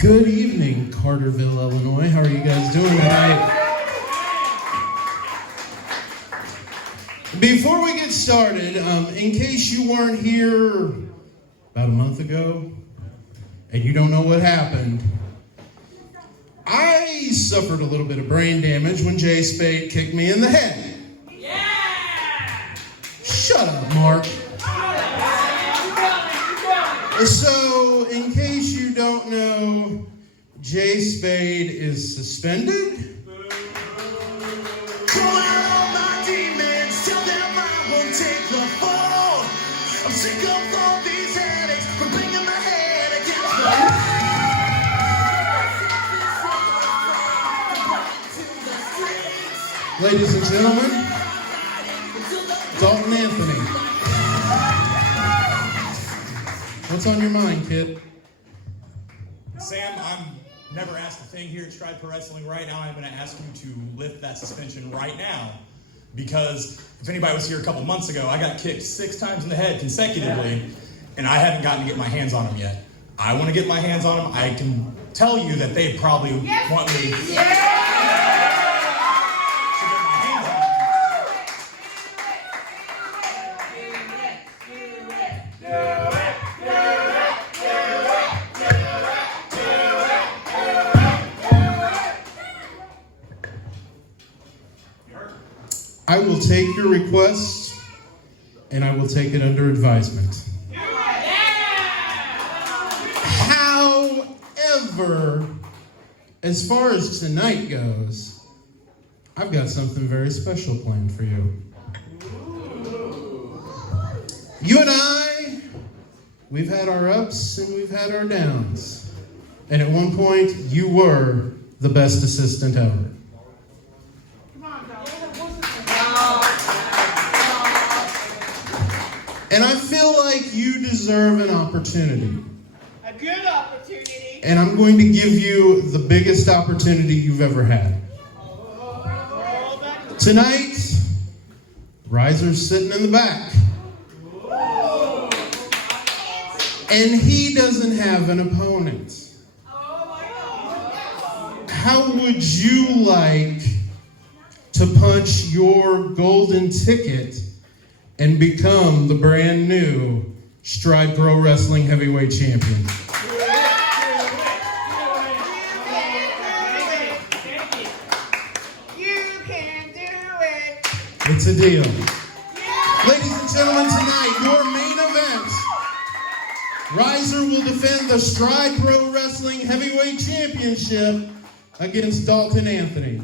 Good evening, Carterville, Illinois. How are you guys doing tonight? Before we get started, in case you weren't here about a month ago and you don't know what happened, I suffered a little bit of brain damage when Jay Spade kicked me in the head. Yeah! Shut up, Mark. So, in case you don't know, Jay Spade is suspended. I'm sick of all these headaches from banging my head against the Ladies and gentlemen, Dalton Anthony. What's on your mind, kid? Sam, I'm never asked a thing here at Stride Pro Wrestling. Right now, I'm going to ask you to lift that suspension right now. Because if anybody was here a couple months ago, I got kicked 6 times in the head consecutively, and I haven't gotten to get my hands on them yet. I want to get my hands on them. I can tell you that they probably want me to get my hands on them. I will take your request, and I will take it under advisement. However, as far as tonight goes, I've got something very special planned for you. You and I, we've had our ups and we've had our downs. And at one point, you were the best assistant ever. And I feel like you deserve an opportunity. A good opportunity. And I'm going to give you the biggest opportunity you've ever had. Tonight, Ryzer's sitting in the back. And he doesn't have an opponent. How would you like to punch your golden ticket and become the brand new Stride Pro Wrestling Heavyweight Champion? You can do it. It's a deal. Ladies and gentlemen, tonight, your main event, Ryzer will defend the Stride Pro Wrestling Heavyweight Championship against Dalton Anthony.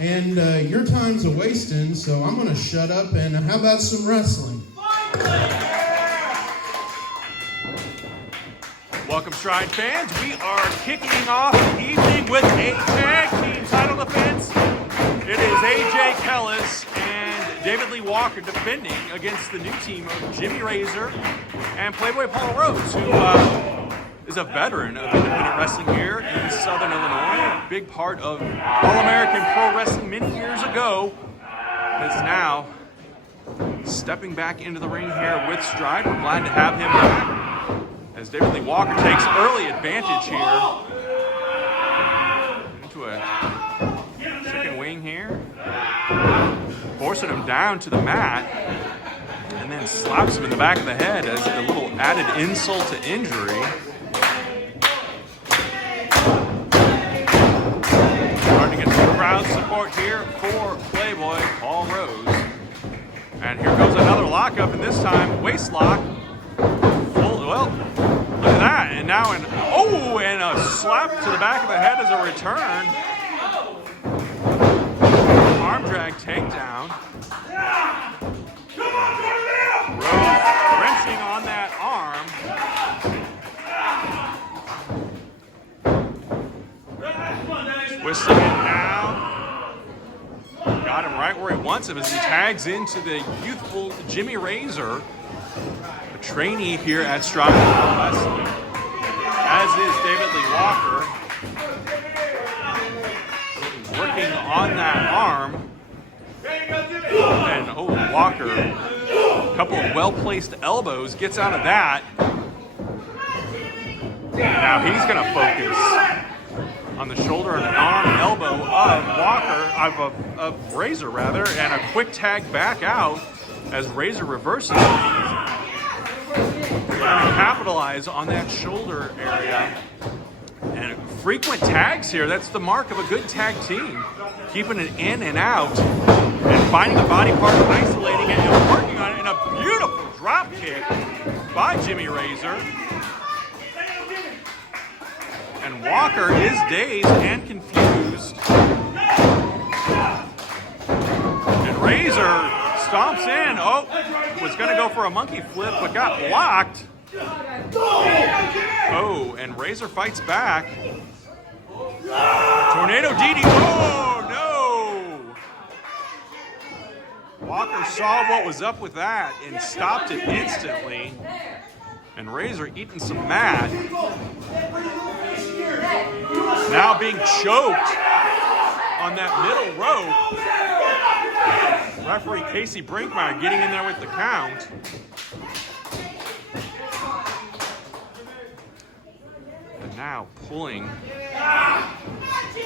And your time's a wasting, so I'm going to shut up and how about some wrestling? Welcome, Stride fans. We are kicking off the evening with a tag team title defense. It is AJ Kellis and David Lee Walker defending against the new team of Jimmy Ryzer and Playboy Paul Rose, who is a veteran of independent wrestling here in Southern Illinois, a big part of All-American Pro Wrestling many years ago, is now stepping back into the ring here with Stride. We're glad to have him back, as David Lee Walker takes early advantage here into a chicken wing here, forcing him down to the mat, and then slaps him in the back of the head as a little added insult to injury. Crowd support here for Playboy Paul Rose. And here goes another lockup, and this time waist lock. Well, look at that. And now and a slap to the back of the head as a return. Arm drag takedown. Rose wrenching on that arm. Twisting it down. Got him right where he wants him as he tags into the youthful Jimmy Ryzer, a trainee here at Stride Pro Wrestling, as is David Lee Walker. Working on that arm. And Walker, a couple of well-placed elbows, gets out of that. Now he's going to focus on the shoulder and arm elbow of Walker, of Ryzer rather, and a quick tag back out as Ryzer reverses things. Capitalize on that shoulder area. And frequent tags here, that's the mark of a good tag team. Keeping it in and out and finding the body part, isolating it, and working on it in a beautiful drop kick by Jimmy Ryzer. And Walker is dazed and confused. And Ryzer stomps in. Oh, was going to go for a monkey flip, but got blocked. Oh, and Ryzer fights back. Tornado DD. Oh, no. Walker saw what was up with that and stopped it instantly. And Ryzer eating some mat. Now being choked on that middle rope. Referee Casey Brinkmeyer getting in there with the count. And now pulling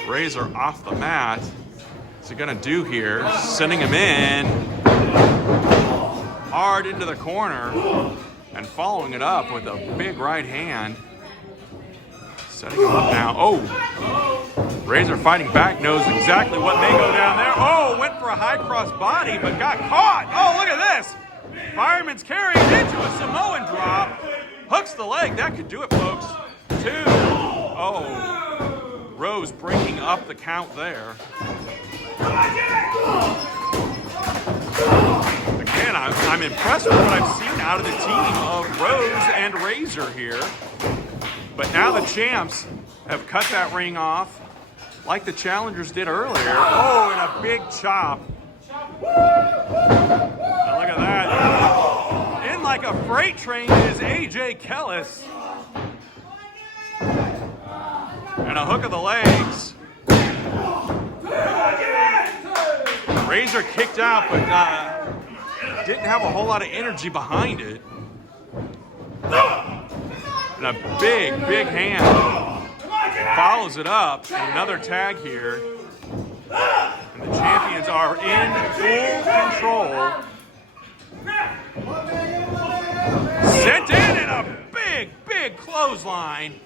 Ryzer off the mat. What's he gonna do here? Sending him in hard into the corner and following it up with a big right hand. Setting him up now. Oh, Ryzer fighting back, knows exactly what may go down there. Oh, went for a high cross body, but got caught. Oh, look at this. Fireman's carry into a Samoan drop. Hooks the leg. That could do it, folks. 2. Oh, Rose breaking up the count there. Again, I'm impressed with what I've seen out of the team of Rose and Ryzer here. But now the champs have cut that ring off like the challengers did earlier. Oh, and a big chop. Now look at that. In like a freight train is AJ Kellis. And a hook of the legs. Ryzer kicked out, but didn't have a whole lot of energy behind it. And a big, big hand follows it up. Another tag here. And the champions are in full control. Sent in and a big, big clothesline.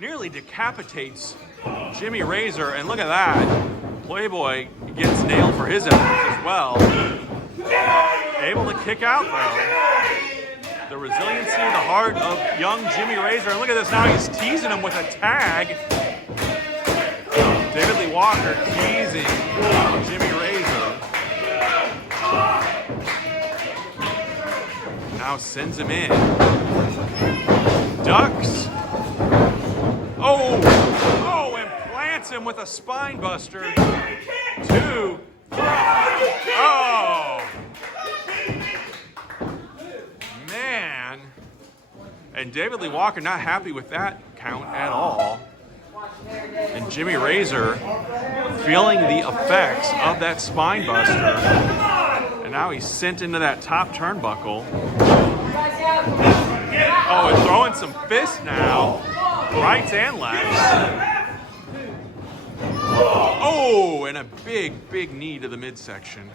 Nearly decapitates Jimmy Ryzer. And look at that. Playboy gets nailed for his efforts as well. Able to kick out though. The resiliency, the heart of young Jimmy Ryzer. And look at this, now he's teasing him with a tag. David Lee Walker teasing Jimmy Ryzer. Now sends him in. Ducks. Oh, and plants him with a spine buster. 2, 3. Oh. Man. And David Lee Walker not happy with that count at all. And Jimmy Ryzer feeling the effects of that spine buster. And now he's sent into that top turnbuckle. Oh, and throwing some fists now. Rights and lefts. Oh, and a big, big knee to the midsection.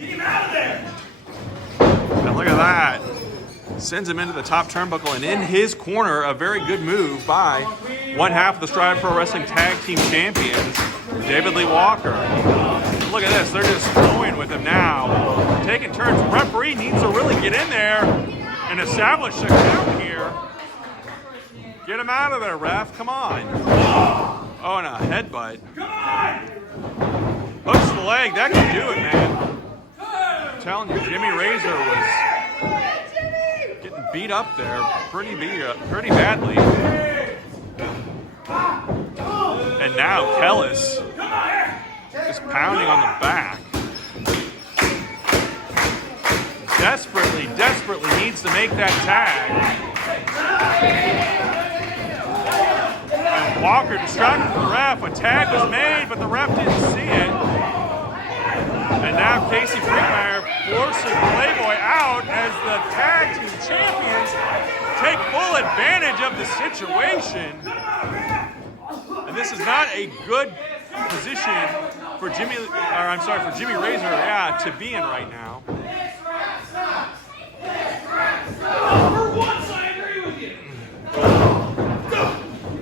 Get him out of there! Now look at that. Sends him into the top turnbuckle, and in his corner, a very good move by one half of the Stride Pro Wrestling Tag Team Champions, David Lee Walker. And look at this, they're just throwing with him now. Taking turns. Referee needs to really get in there and establish a count here. Get him out of there, ref. Come on. Oh, and a headbutt. Come on! Hooks the leg. That can do it, man. I'm telling you, Jimmy Ryzer was getting beat up there pretty badly. And now Kellis is pounding on the back. Desperately needs to make that tag. And Walker distracted the ref. A tag was made, but the ref didn't see it. And now Casey Brinkmeyer forcing Playboy out as the tag team champions take full advantage of the situation. And this is not a good position for Jimmy Ryzer, to be in right now.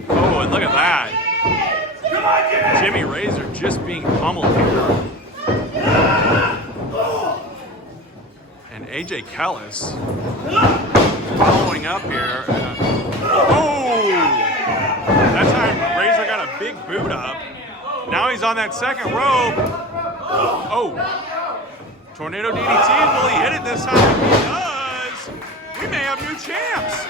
Oh, and look at that. Jimmy Ryzer just being pummeled here. And AJ Kellis following up here. That time Ryzer got a big boot up. Now he's on that second rope. Oh. Tornado DDT. Will he hit it this time? He does. We may have new champs.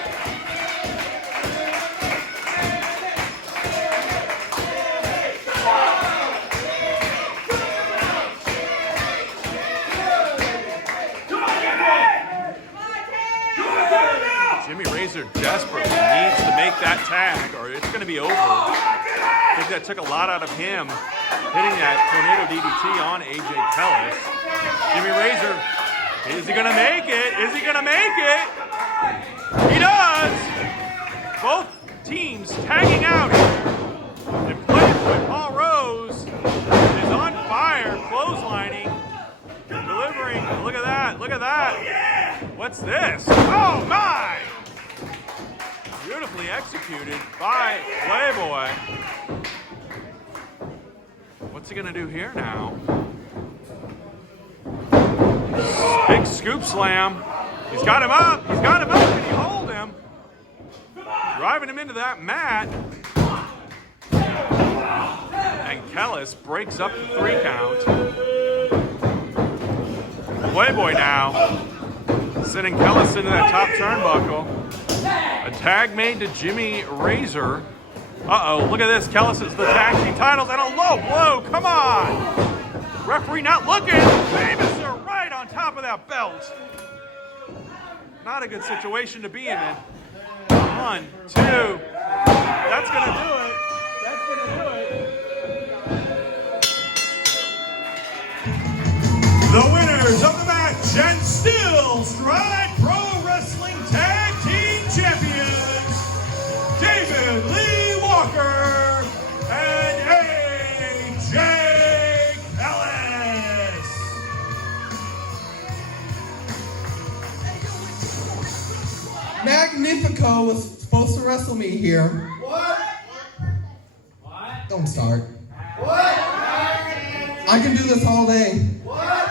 Jimmy Ryzer desperately needs to make that tag or it's going to be over. I think that took a lot out of him hitting that Tornado DDT on AJ Kellis. Jimmy Ryzer, is he going to make it? Is he going to make it? He does! Both teams tagging out here. And Playboy Paul Rose is on fire, clotheslining, delivering. Look at that, look at that. What's this? Oh my! Beautifully executed by Playboy. What's he gonna do here now? Big scoop slam. He's got him up. He's got him up. Can you hold him? Driving him into that mat. And Kellis breaks up the 3 count. Playboy now sending Kellis into that top turnbuckle. A tag made to Jimmy Ryzer. Uh-oh, look at this. Kellis is the tag team titles and a low blow. Come on. Referee not looking. Famous are right on top of that belt. Not a good situation to be in. 1, 2. That's going to do it. That's going to do it. The winners of the match and still Stride Pro Wrestling Tag Team Champions, David Lee Walker and AJ Kellis. Magnifico was supposed to wrestle me here. What? Don't start. What? I can do this all day. What?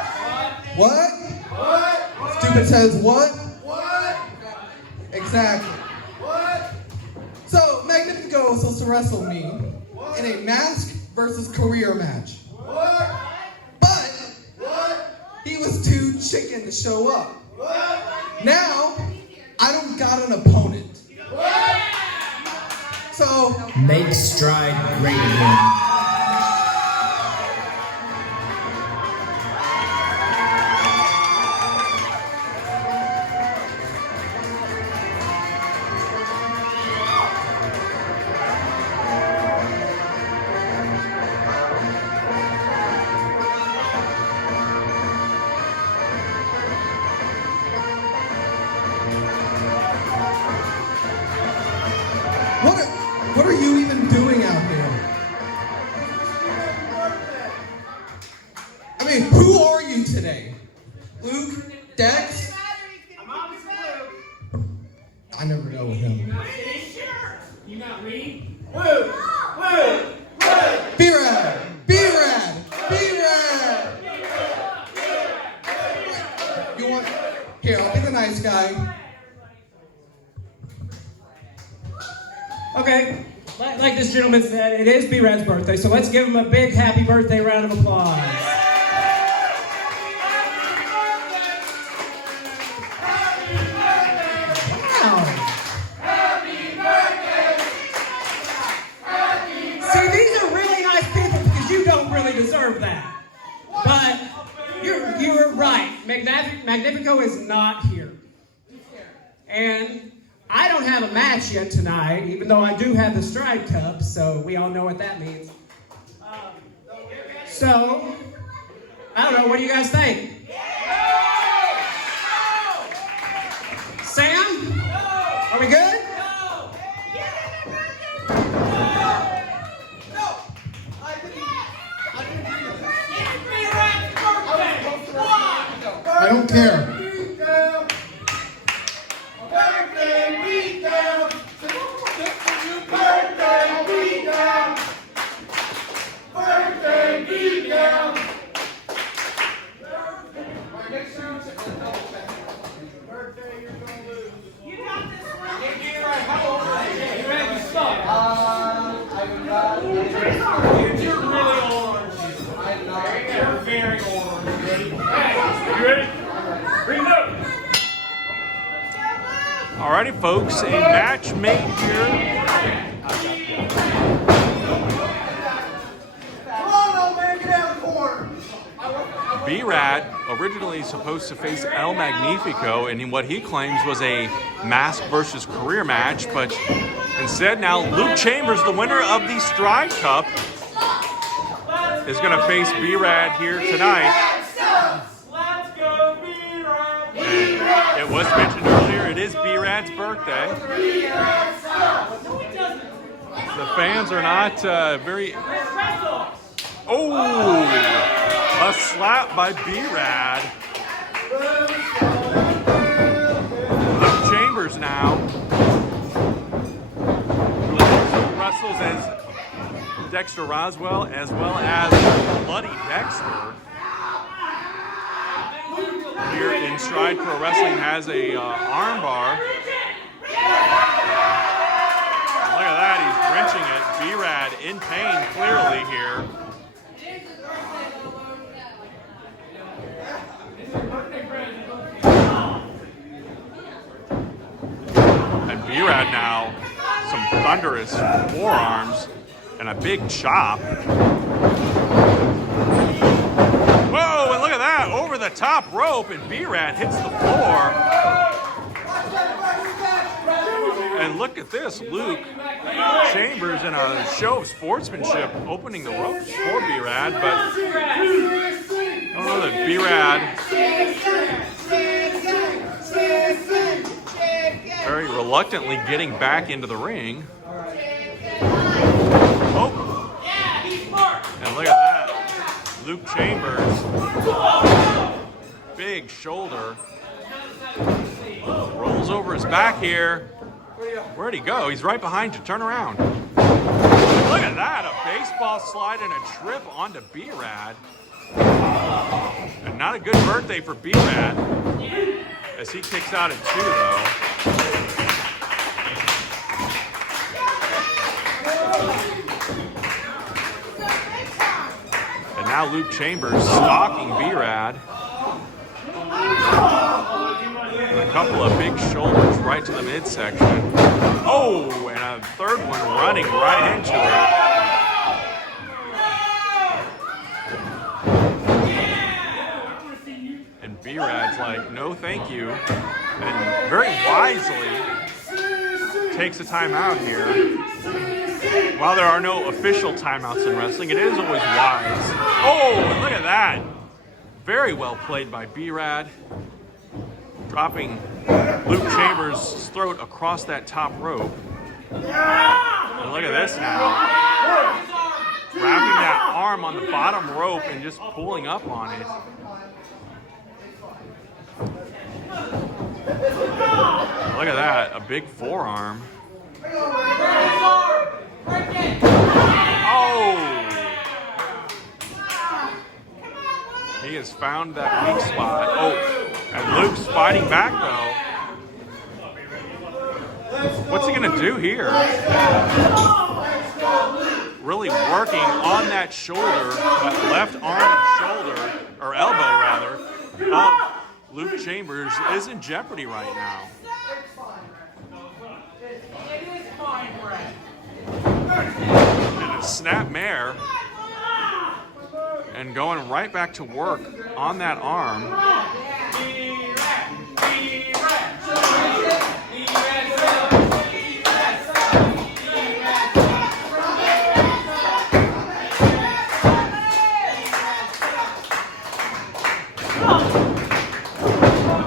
What? What? Stupid says what? What? Exactly. What? So Magnifico was supposed to wrestle me in a mask versus career match. What? But What? he was too chicken to show up. What? Now, I don't got an opponent. What? So, Make Stride great again. what are you even doing out here? I mean, who are you today? Luke? Dex? I never know with him. You not read? Woo! Woo! B-Rad! B-Rad! B-Rad! You want... Here, I'll be the nice guy. Okay, like this gentleman said, it is B-Rad's birthday, so let's give him a big happy birthday round of applause. Wow. See, these are really nice people because you don't really deserve that. But you're right. Magnifico is not here. And I don't have a match yet tonight, even though I do have the Stride Cup, so we all know what that means. So, I don't know, what do you guys think? Sam? Are we good? I don't care. Alrighty, folks, a match made here. B-Rad originally supposed to face El Magnifico in what he claims was a mask versus career match, but instead now Luke Chambers, the winner of the Stride Cup, is going to face B-Rad here tonight. And it was mentioned earlier, it is B-Rad's birthday. The fans are not very... Oh! A slap by B-Rad. Luke Chambers now wrestles as Dexter Roswell as well as Bloody Dexter. Here in Stride Pro Wrestling has a armbar. Look at that, he's wrenching it. B-Rad in pain clearly here. And B-Rad now, some thunderous forearms and a big chop. Whoa, and look at that, over the top rope, and B-Rad hits the floor. And look at this, Luke Chambers in a show of sportsmanship opening the ropes for B-Rad, but I don't know that B-Rad very reluctantly getting back into the ring. Oh, and look at that. Luke Chambers, big shoulder, rolls over his back here. Where'd he go? He's right behind you. Turn around. Look at that, a baseball slide and a trip onto B-Rad. And not a good birthday for B-Rad, as he kicks out at 2, though. And now Luke Chambers stalking B-Rad. And a couple of big shoulders right to the midsection. Oh, and a third one running right into it. And B-Rad's like, no thank you. And very wisely takes a timeout here. While there are no official timeouts in wrestling, it is always wise. Oh, and look at that. Very well played by B-Rad. Dropping Luke Chambers' throat across that top rope. And look at this now. Wrapping that arm on the bottom rope and just pulling up on it. Look at that, a big forearm. Oh! He has found that weak spot. Oh, and Luke's fighting back though. What's he gonna do here? Really working on that shoulder, that left arm and shoulder, or elbow rather, of Luke Chambers is in jeopardy right now. And a snap mare. And going right back to work on that arm.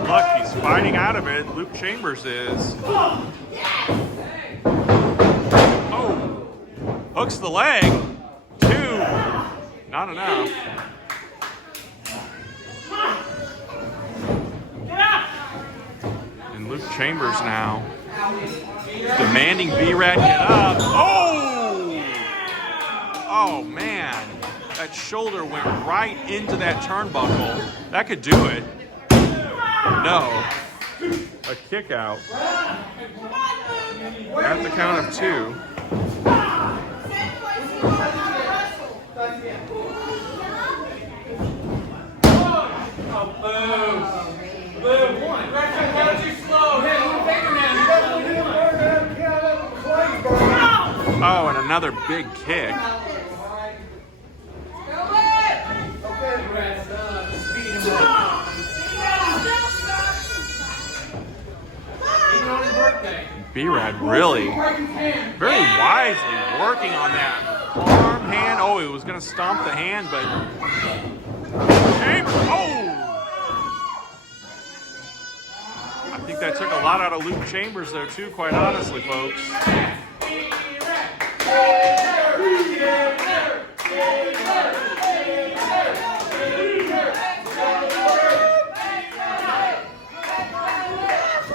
Look, he's fighting out of it. Luke Chambers is. Oh, hooks the leg. 2, not enough. And Luke Chambers now demanding B-Rad get up. Oh! Oh man, that shoulder went right into that turnbuckle. That could do it. No. A kick out. At the count of 2. Oh, and another big kick. B-Rad really, very wisely working on that arm hand. Oh, he was going to stomp the hand, but Chambers, oh! I think that took a lot out of Luke Chambers there too, quite honestly, folks.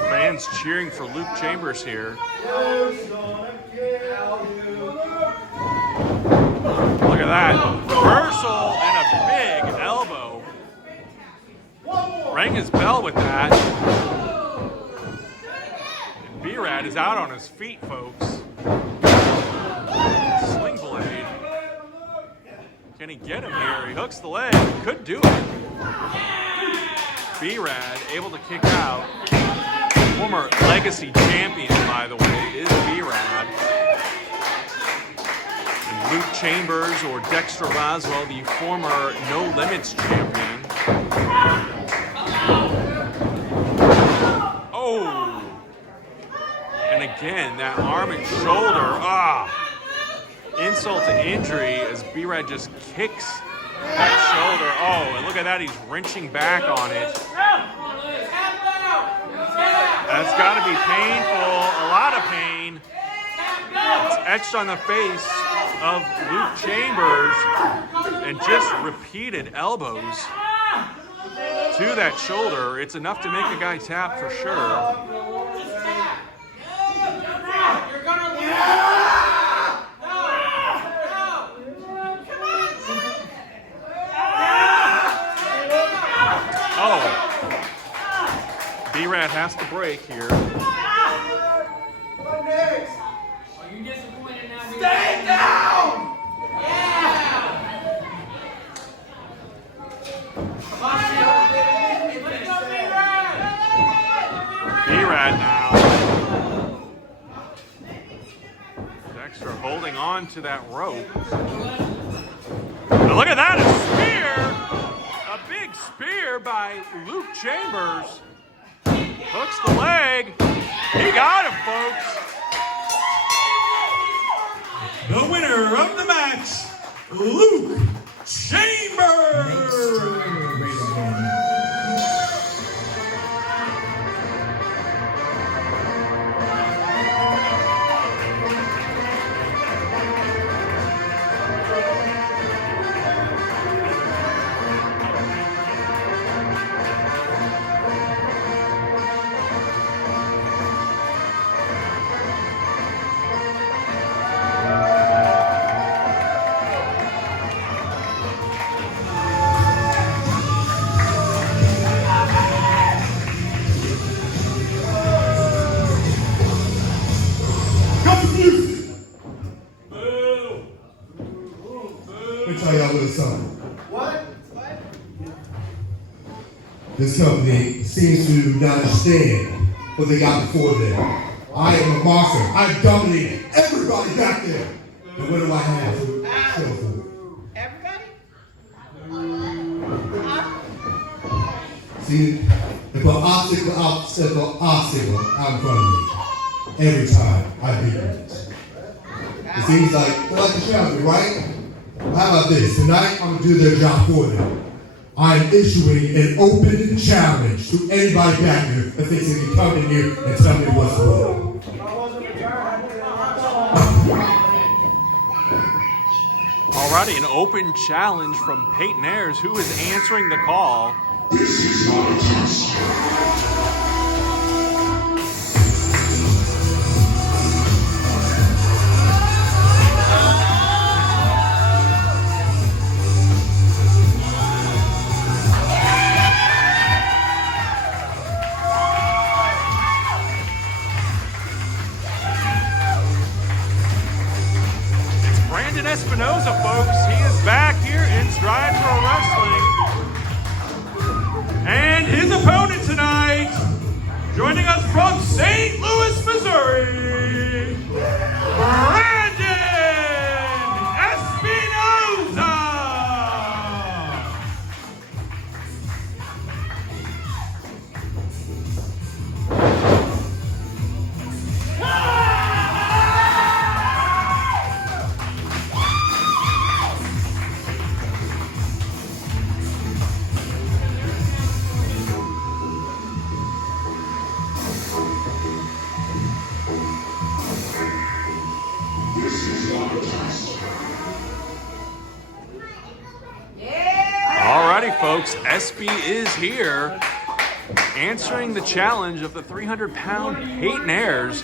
Fans cheering for Luke Chambers here. Look at that. Reversal and a big elbow. Rang his bell with that. And B-Rad is out on his feet, folks. Sling blade. Can he get him here? He hooks the leg. Could do it. B-Rad able to kick out. Former Legacy Champion, by the way, is B-Rad. And Luke Chambers or Dexter Roswell, the former No Limits Champion. Oh! And again, that arm and shoulder. Insult to injury as B-Rad just kicks that shoulder. Oh, and look at that, he's wrenching back on it. That's got to be painful, a lot of pain. It's etched on the face of Luke Chambers, and just repeated elbows to that shoulder. It's enough to make a guy tap for sure. You're gonna win. Oh. B-Rad has to break here. What next? Are you disappointed now? Stay down! Yeah! Come on, let's go, B-Rad! B-Rad now. Dexter holding on to that rope. But look at that, a spear! A big spear by Luke Chambers. Hooks the leg. He got him, folks. The winner of the match, Luke Chambers. This company seems to not understand what they got before them. I am a monster. I dominate everybody back there. And what do I have to show for it? Everybody? See, if an obstacle out in front of me, every time I beat it. It seems like they're like a champion, right? How about this? Tonight, I'm going to do their job for them. I am issuing an open challenge to anybody back here that thinks they can come in here and tell me what's what. Alrighty, an open challenge from Payton Ayers, who is answering the call. This is not a test. Espinoza, folks, he is back here in Stride Pro Wrestling. And his opponent tonight, joining us from St. Louis, Missouri, Brandon Espinoza. Alrighty, folks, SB is here, answering the challenge of the 300-pound Payton Ayers.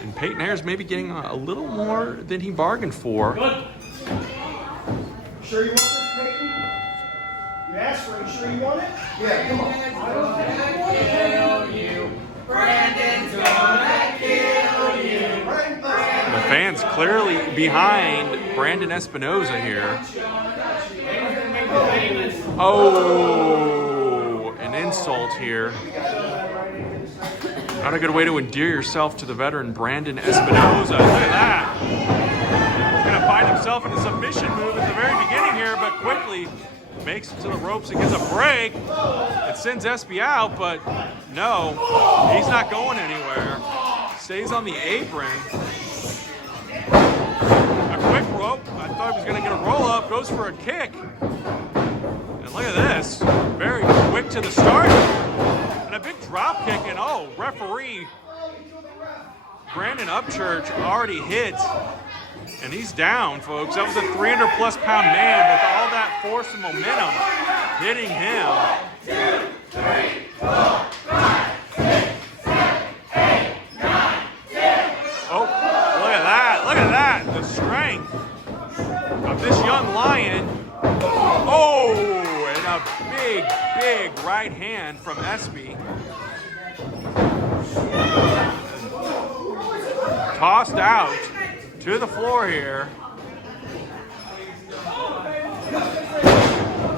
And Payton Ayers may be getting a little more than he bargained for. Good. Sure you want this, Payton? You asked for it. You sure you want it? Yeah, come on. Kill you. Brandon's gonna kill you. The fans clearly behind Brandon Espinoza here. Oh, an insult here. Not a good way to endear yourself to the veteran Brandon Espinoza. Look at that. He's going to find himself in a submission move at the very beginning here, but quickly makes it to the ropes and gets a break. It sends SB out, but no, he's not going anywhere. Stays on the apron. A quick rope. I thought he was going to get a roll up. Goes for a kick. And look at this. Very quick to the start. And a big drop kick. And oh, referee Brandon Upchurch already hit. And he's down, folks. That was a 300-plus pound man with all that force and momentum hitting him. 1, 2, 3, 4, 5, 6, 7, 8, 9, 10. Oh, look at that. Look at that. The strength of this young lion. Oh, and a big, big right hand from SB. Tossed out to the floor here.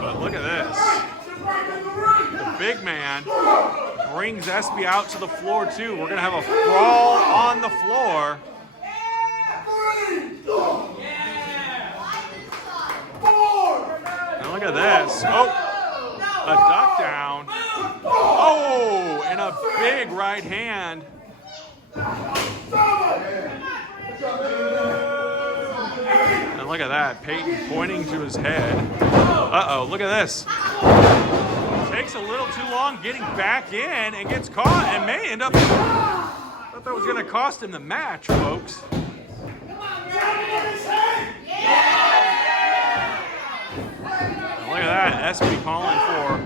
But look at this. The big man brings SB out to the floor too. We're gonna have a brawl on the floor. And look at this. Oh, a duck down. Oh, and a big right hand. And look at that, Payton pointing to his head. Uh-oh, look at this. Takes a little too long getting back in and gets caught and may end up... I thought that was going to cost him the match, folks. And look at that, SB calling for...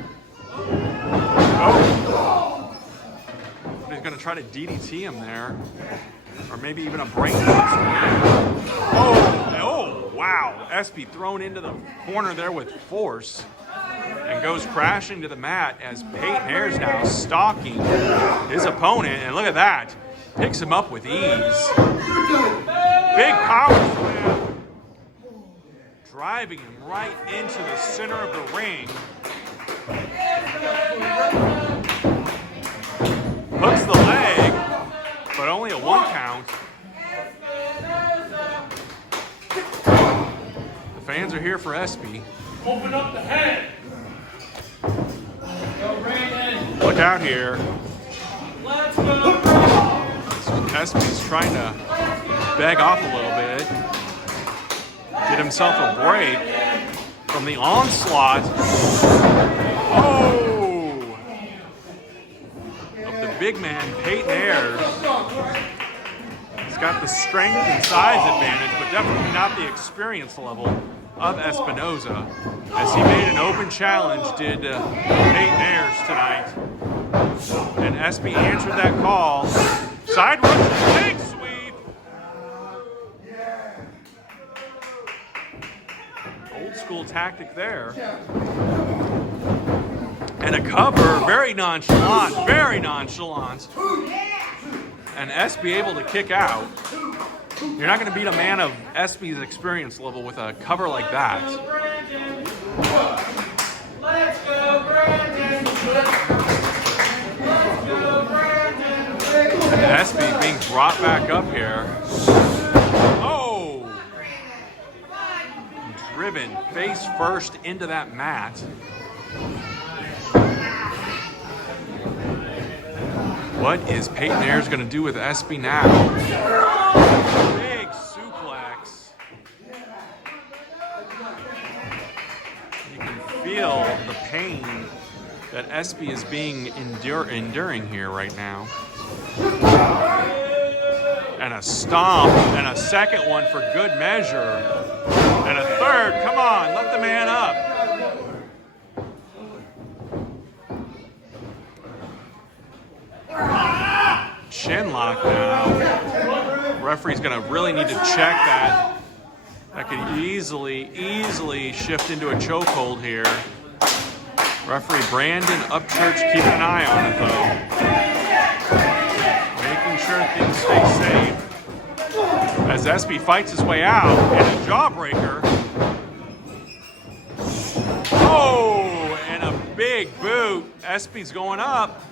Oh! He's going to try to DDT him there. Or maybe even a brain box. Oh, wow. SB thrown into the corner there with force and goes crashing to the mat as Payton Ayers now stalking his opponent. And look at that. Picks him up with ease. Big power slam. Driving him right into the center of the ring. Hooks the leg, but only a 1 count. The fans are here for SB. Open up the head. Go, Brandon. Look out here. Let's go, Brandon. SB's trying to beg off a little bit. Get himself a break. from the onslaught. Oh! Of the big man, Payton Ayers. He's got the strength and size advantage, but definitely not the experience level of Espinoza, as he made an open challenge, did Payton Ayers tonight. And Espy answered that call. Side rush, big sweep. Old school tactic there. And a cover, very nonchalant, very nonchalant. And Espy able to kick out. You're not going to beat a man of Espy's experience level with a cover like that. Let's go, Brandon. Let's go, Brandon. And Espy being brought back up here. Oh! Driven face first into that mat. What is Payton Ayers going to do with Espy now? Big suplex. You can feel the pain that Espy is being enduring here right now. And a stomp, and a second one for good measure. And a third, come on, let the man up. Chin lock now. Referee's gonna really need to check that. That could easily shift into a chokehold here. Referee Brandon Upchurch keeping an eye on it though. Making sure things stay safe. As Espy fights his way out, and a jawbreaker. Oh, and a big boot. Espy's going up.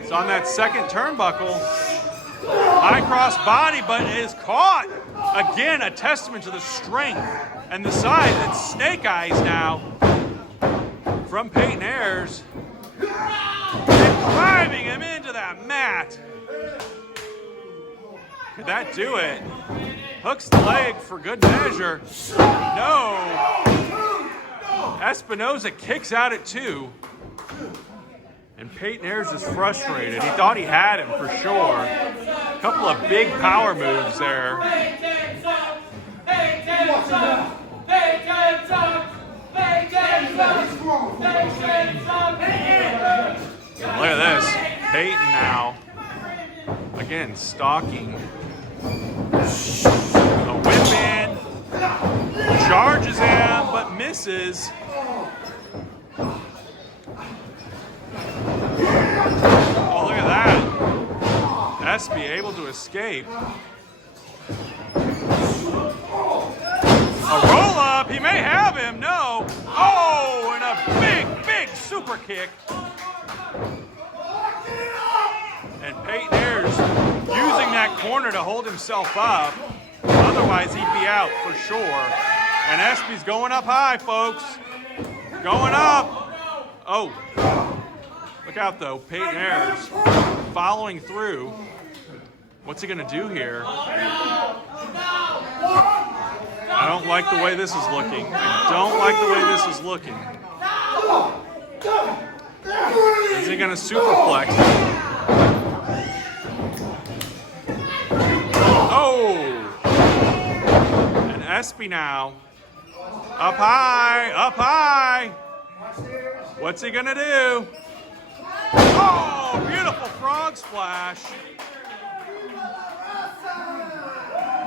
It's on that second turnbuckle. High cross body, but it is caught. Again, a testament to the strength and the size. It's snake eyes now from Payton Ayers. And driving him into that mat. Could that do it? Hooks the leg for good measure. No. Espinoza kicks out at 2. And Payton Ayers is frustrated. He thought he had him for sure. A couple of big power moves there. Look at this. Payton now. Again, stalking. A whip in. Charges him, but misses. Oh, look at that. Espy able to escape. A roll up. He may have him. No. Oh, and a big super kick. And Payton Ayers using that corner to hold himself up. Otherwise, he'd be out for sure. And Espy's going up high, folks. Going up. Oh. Look out, though. Payton Ayers following through. What's he going to do here? I don't like the way this is looking. I don't like the way this is looking. Is he going to superplex? Oh! And Espy now. Up high, up high. What's he going to do? Oh, beautiful frog splash.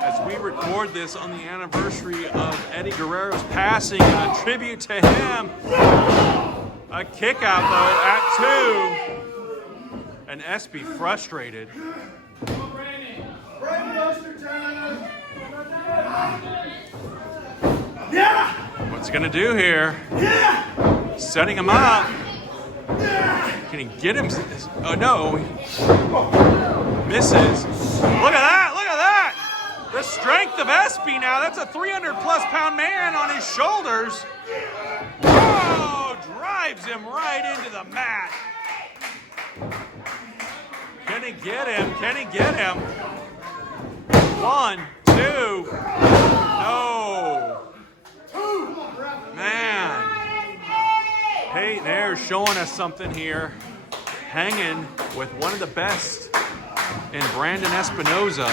As we record this on the anniversary of Eddie Guerrero's passing, a tribute to him. A kick out though at 2. And Espy frustrated. What's he gonna do here? Setting him up. Can he get him? Oh no. Misses. Look at that, look at that. The strength of Espy now. That's a 300-plus pound man on his shoulders. Oh, drives him right into the mat. Can he get him? Can he get him? 1, 2. No. Man. Payton Ayers showing us something here. Hanging with one of the best in Brandon Espinoza.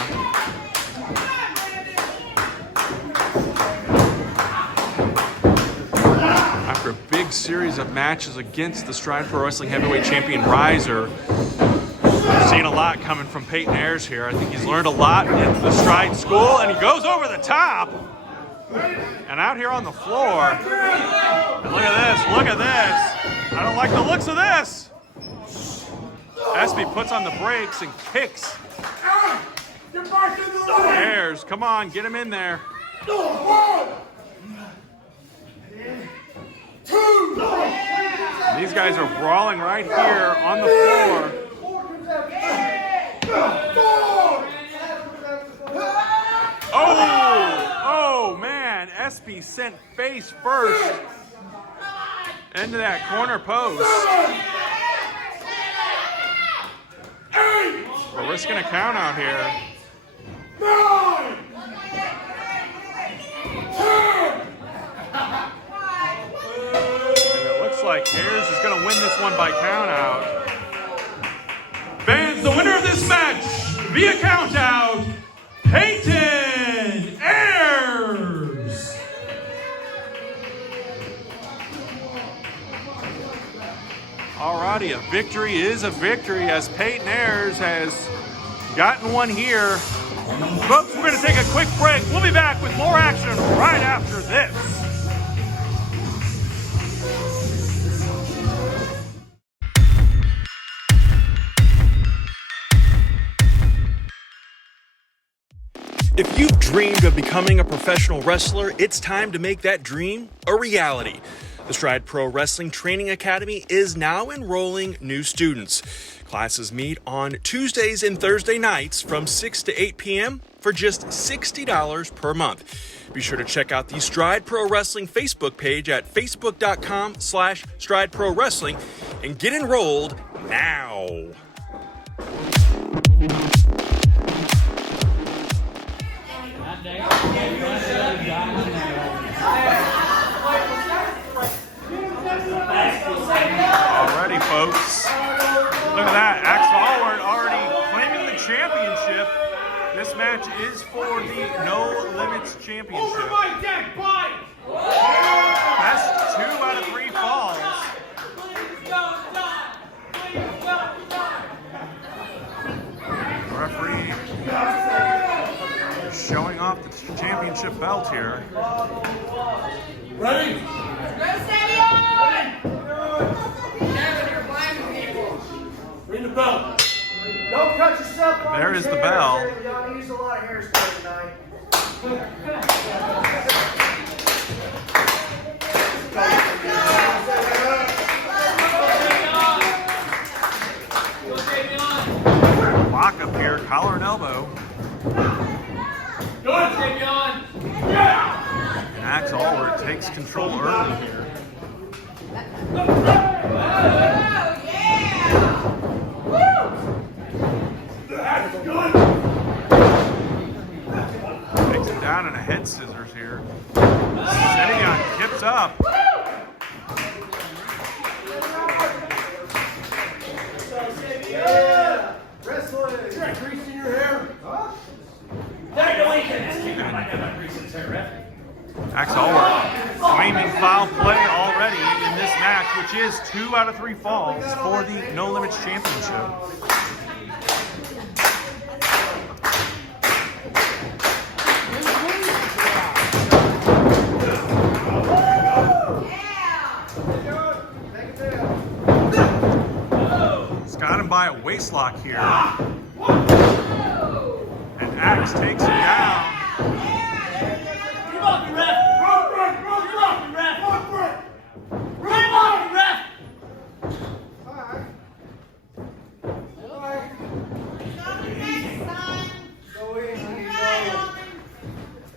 After a big series of matches against the Stride Pro Wrestling Heavyweight Champion Ryzer, we've seen a lot coming from Payton Ayers here. I think he's learned a lot in the Stride School, and he goes over the top. And out here on the floor, and look at this. I don't like the looks of this. Espy puts on the brakes and kicks. Ayers, come on, get him in there. These guys are brawling right here on the floor. Oh man, Espy sent face first into that corner post. We're risking a count out here. 9, 10. And it looks like Ayers is going to win this one by count out. Fans, the winner of this match via count out, Payton Ayers. Alrighty, a victory is a victory as Payton Ayers has gotten one here. Folks, we're going to take a quick break. We'll be back with more action right after this. If you've dreamed of becoming a professional wrestler, it's time to make that dream a reality. The Stride Pro Wrestling Training Academy is now enrolling new students. Classes meet on Tuesdays and Thursday nights from 6 to 8 p.m. for just $60 per month. Be sure to check out the Stride Pro Wrestling Facebook page at facebook.com/Stride Pro Wrestling and get enrolled now. Alrighty, folks. Look at that. Ax Allwardt already claiming the championship. This match is for the No Limits Championship. Over my dead body! Best 2 out of 3 falls. Referee is showing off the championship belt here. Ready? Ring the bell. Don't cut yourself on There is the bell. Y'all use a lot of hairspray tonight. Lock up here, collar and elbow. Good, Savveon. Yeah. And Ax Allwardt takes control early here. That's good. Takes him down in a head scissors here. Savveon kips up. Yeah. Wrestling. You got grease in your hair? Huh? That no, he can't. I got grease in his hair, right? Ax Allwardt claiming foul play already in this match, which is 2 out of 3 falls for the No Limits Championship. He's got him by a waistlock here. And Ax takes him down. Come on, ref! Come on, ref! Come on, ref!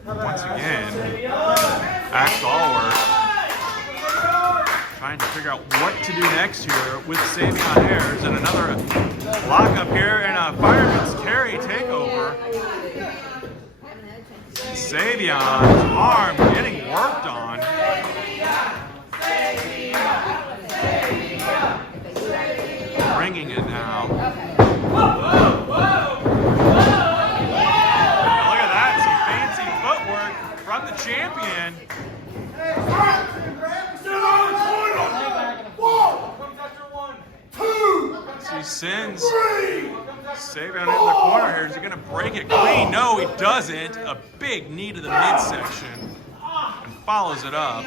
Once again, Ax Allwardt trying to figure out what to do next here with Savveon Ayers, and another lockup here and a fireman's carry takeover. Savion's arm getting worked on. Savveon into the corner here. Is he going to break it clean? No, he doesn't. A big knee to the midsection. And follows it up.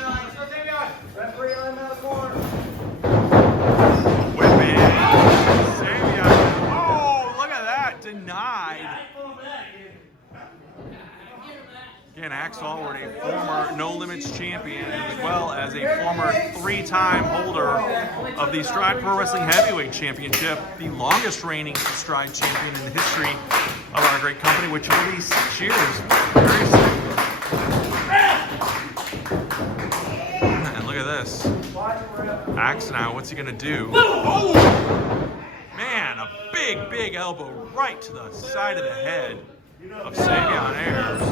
Referee on the corner. Whipping. Savveon. Oh, look at that. Denied. Again, Ax Allwardt, a former No Limits champion, as well as a former 3-time holder of the Stride Pro Wrestling Heavyweight Championship, the longest reigning Stride champion in the history of our great company, which will be 6 years very soon. And look at this. Ax now, what's he gonna do? Oh! Man, a big, big elbow right to the side of the head of Savveon Ayers.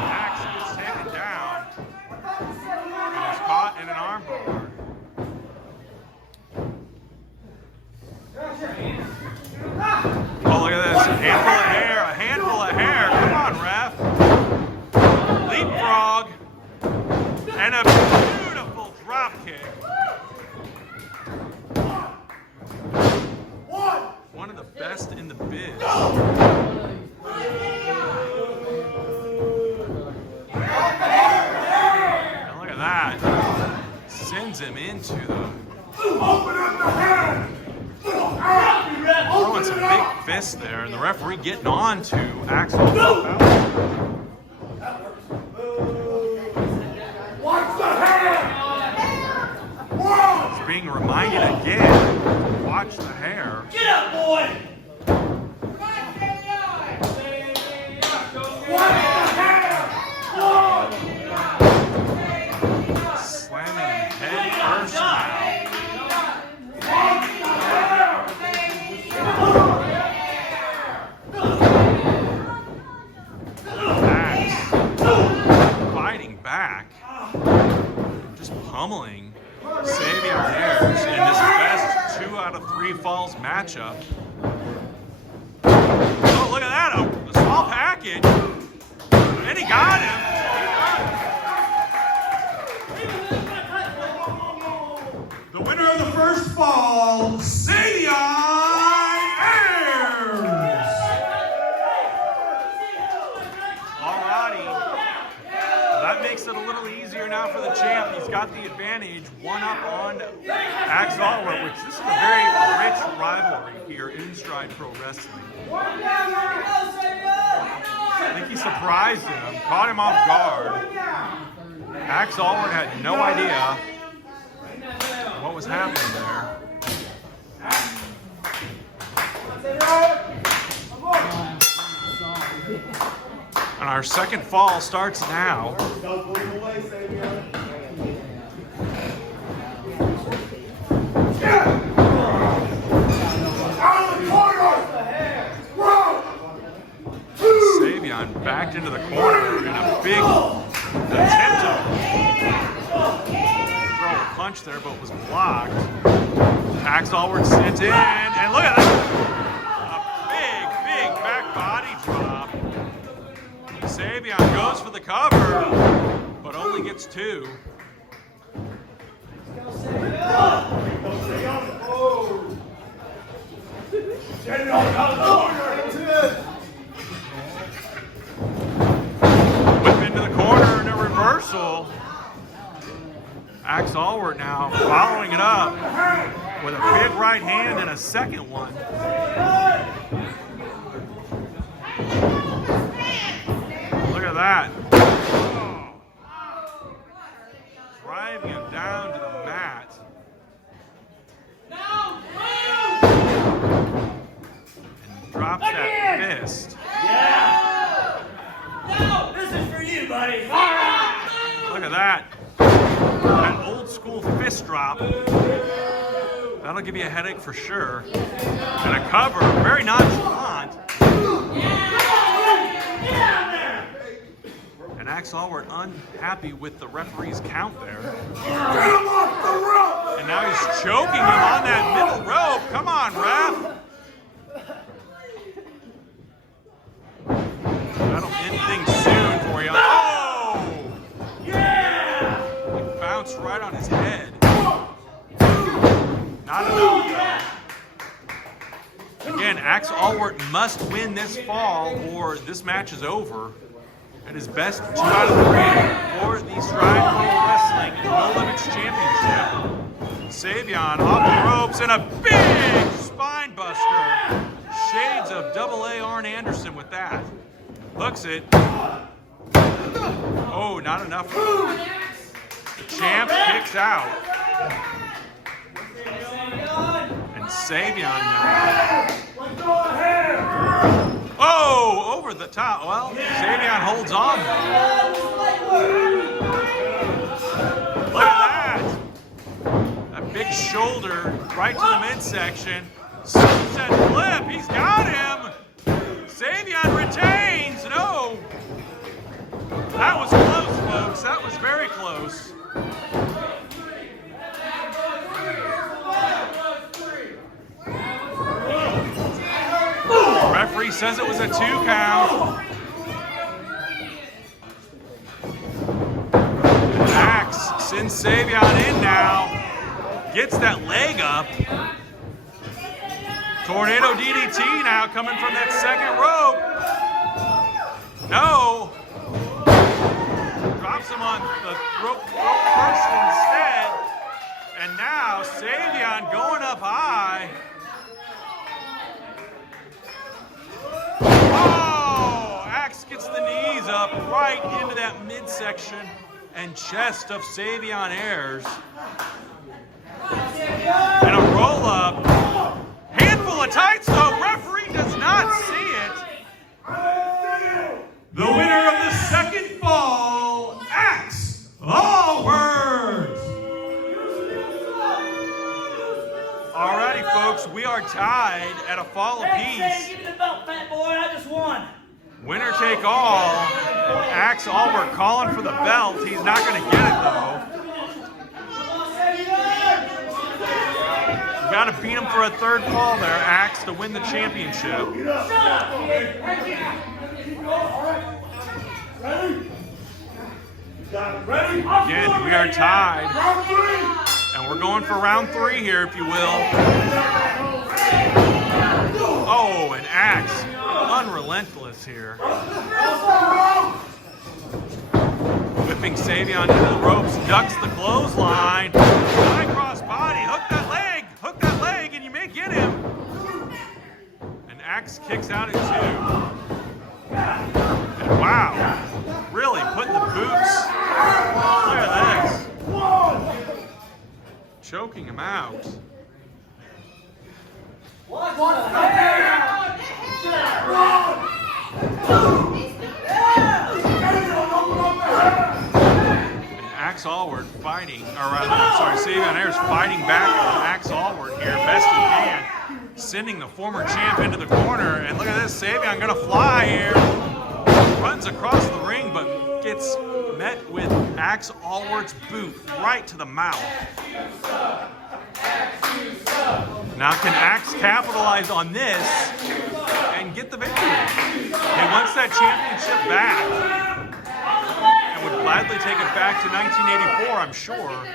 Ax gets taken down and is caught in an armbar. Oh, look at this. A handful of hair, a handful of hair. Come on, ref. Leapfrog. And a beautiful drop kick. One of the best in the biz. And look at that. Sends him into the... Throwing some big fists there, and the referee getting on to Ax Allwardt. He's being reminded again. Watch the hair. Get up, boy! Slamming him head first now. Ax fighting back. Just pummeling Savveon Ayers in his best 2 out of 3 falls matchup. Oh, look at that! A small package. And he got him. The winner of the first fall, Savveon Ayers. Alrighty. That makes it a little easier now for the champ. He's got the advantage, 1 up on Ax Allwardt, which this is a very rich rivalry here in Stride Pro Wrestling. I think he surprised him, caught him off guard. Ax Allwardt had no idea what was happening there. And our second fall starts now. Savveon backed into the corner in a big attempt to throw a punch there, but was blocked. Ax Allwardt sent in, and look at that! A big back body drop. Savveon goes for the cover, but only gets 2. Whip into the corner and a reversal. Ax Allwardt now following it up with a big right hand and a second one. Look at that. Oh. Driving him down to the mat. And drops that fist. Yeah! No! This is for you, buddy! Look at that. That old school fist drop. That'll give you a headache for sure. And a cover, very nonchalant. And Ax Allwardt unhappy with the referee's count there. And now he's choking him on that middle rope. Come on, ref. That'll end things soon for you. Oh! Yeah! He bounced right on his head. Not enough, though. Again, Ax Allwardt must win this fall or this match is over. It is best 2 out of 3 for the Stride Pro Wrestling No Limits Championship. Savveon off the ropes and a big spine buster. Shades of AA Arn Anderson with that. Hooks it. Oh, not enough. The champ kicks out. And Savveon now. Oh, over the top. Well, Savveon holds on. Look at that. That big shoulder right to the midsection. Sunset flip. He's got him. Savveon retains. No. That was close, folks. That was very close. Referee says it was a 2 count. Ax sends Savveon in now. Gets that leg up. Tornado DDT now coming from that second rope. No. Drops him on the rope first instead. And now Savveon going up high. Oh, Ax gets the knees up right into that midsection and chest of Savveon Ayers. And a roll up. Handful of tights though, referee does not see it. The winner of the second fall, Ax Allwardt. Alrighty folks, we are tied at a fall apiece. Give me the belt, fat boy. I just won. Winner take all. And Ax Allwardt calling for the belt. He's not going to get it though. You got to beat him for a third fall there, Ax, to win the championship. Again, we are tied. And we're going for round 3 here, if you will. Oh, and Ax, unrelentless here. Whipping Savveon into the ropes, ducks the clothesline. High cross body, hook that leg, and you may get him. And Ax kicks out at 2. And wow, really putting the boots. Look at this. Choking him out. And Ax Allwardt fighting, or rather, I'm sorry, Savveon Ayers fighting back on Ax Allwardt here, best he can, sending the former champ into the corner. And look at this, Savveon gonna fly here, runs across the ring, but gets met with Ax Allwardt's boot right to the mouth. Now can Ax capitalize on this and get the victory? He wants that championship back and would gladly take it back to 1984, I'm sure.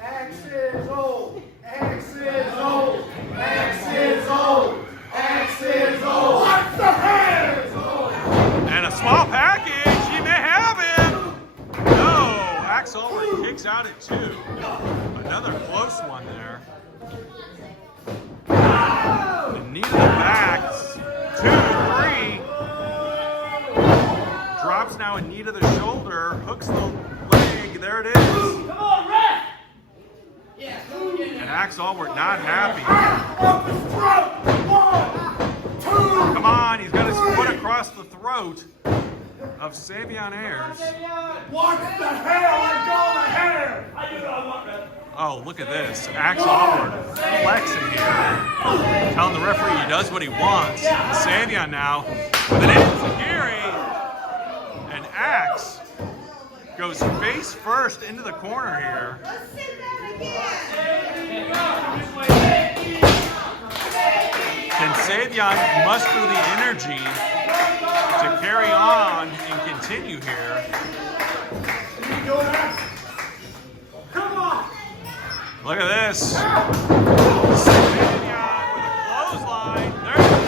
Ax is old. Ax is old. Ax is old. Ax is old. What the hell? And a small package. He may have him. No, Ax Allwardt kicks out at 2. Another close one there. The knee to the back. 2, 3. Drops now a knee to the shoulder. Hooks the leg. There it is. Come on, ref! And Ax Allwardt not happy. Come on, he's got his foot across the throat of Savveon Ayers. What the hell? I got my hair! I do what I want, ref. Oh, look at this. Ax Allwardt flexing here. Telling the referee he does what he wants. And Savveon now with an enziguri. And Ax goes face first into the corner here. Can Savveon muster the energy to carry on and continue here? Look at this. Savveon with a clothesline. There's the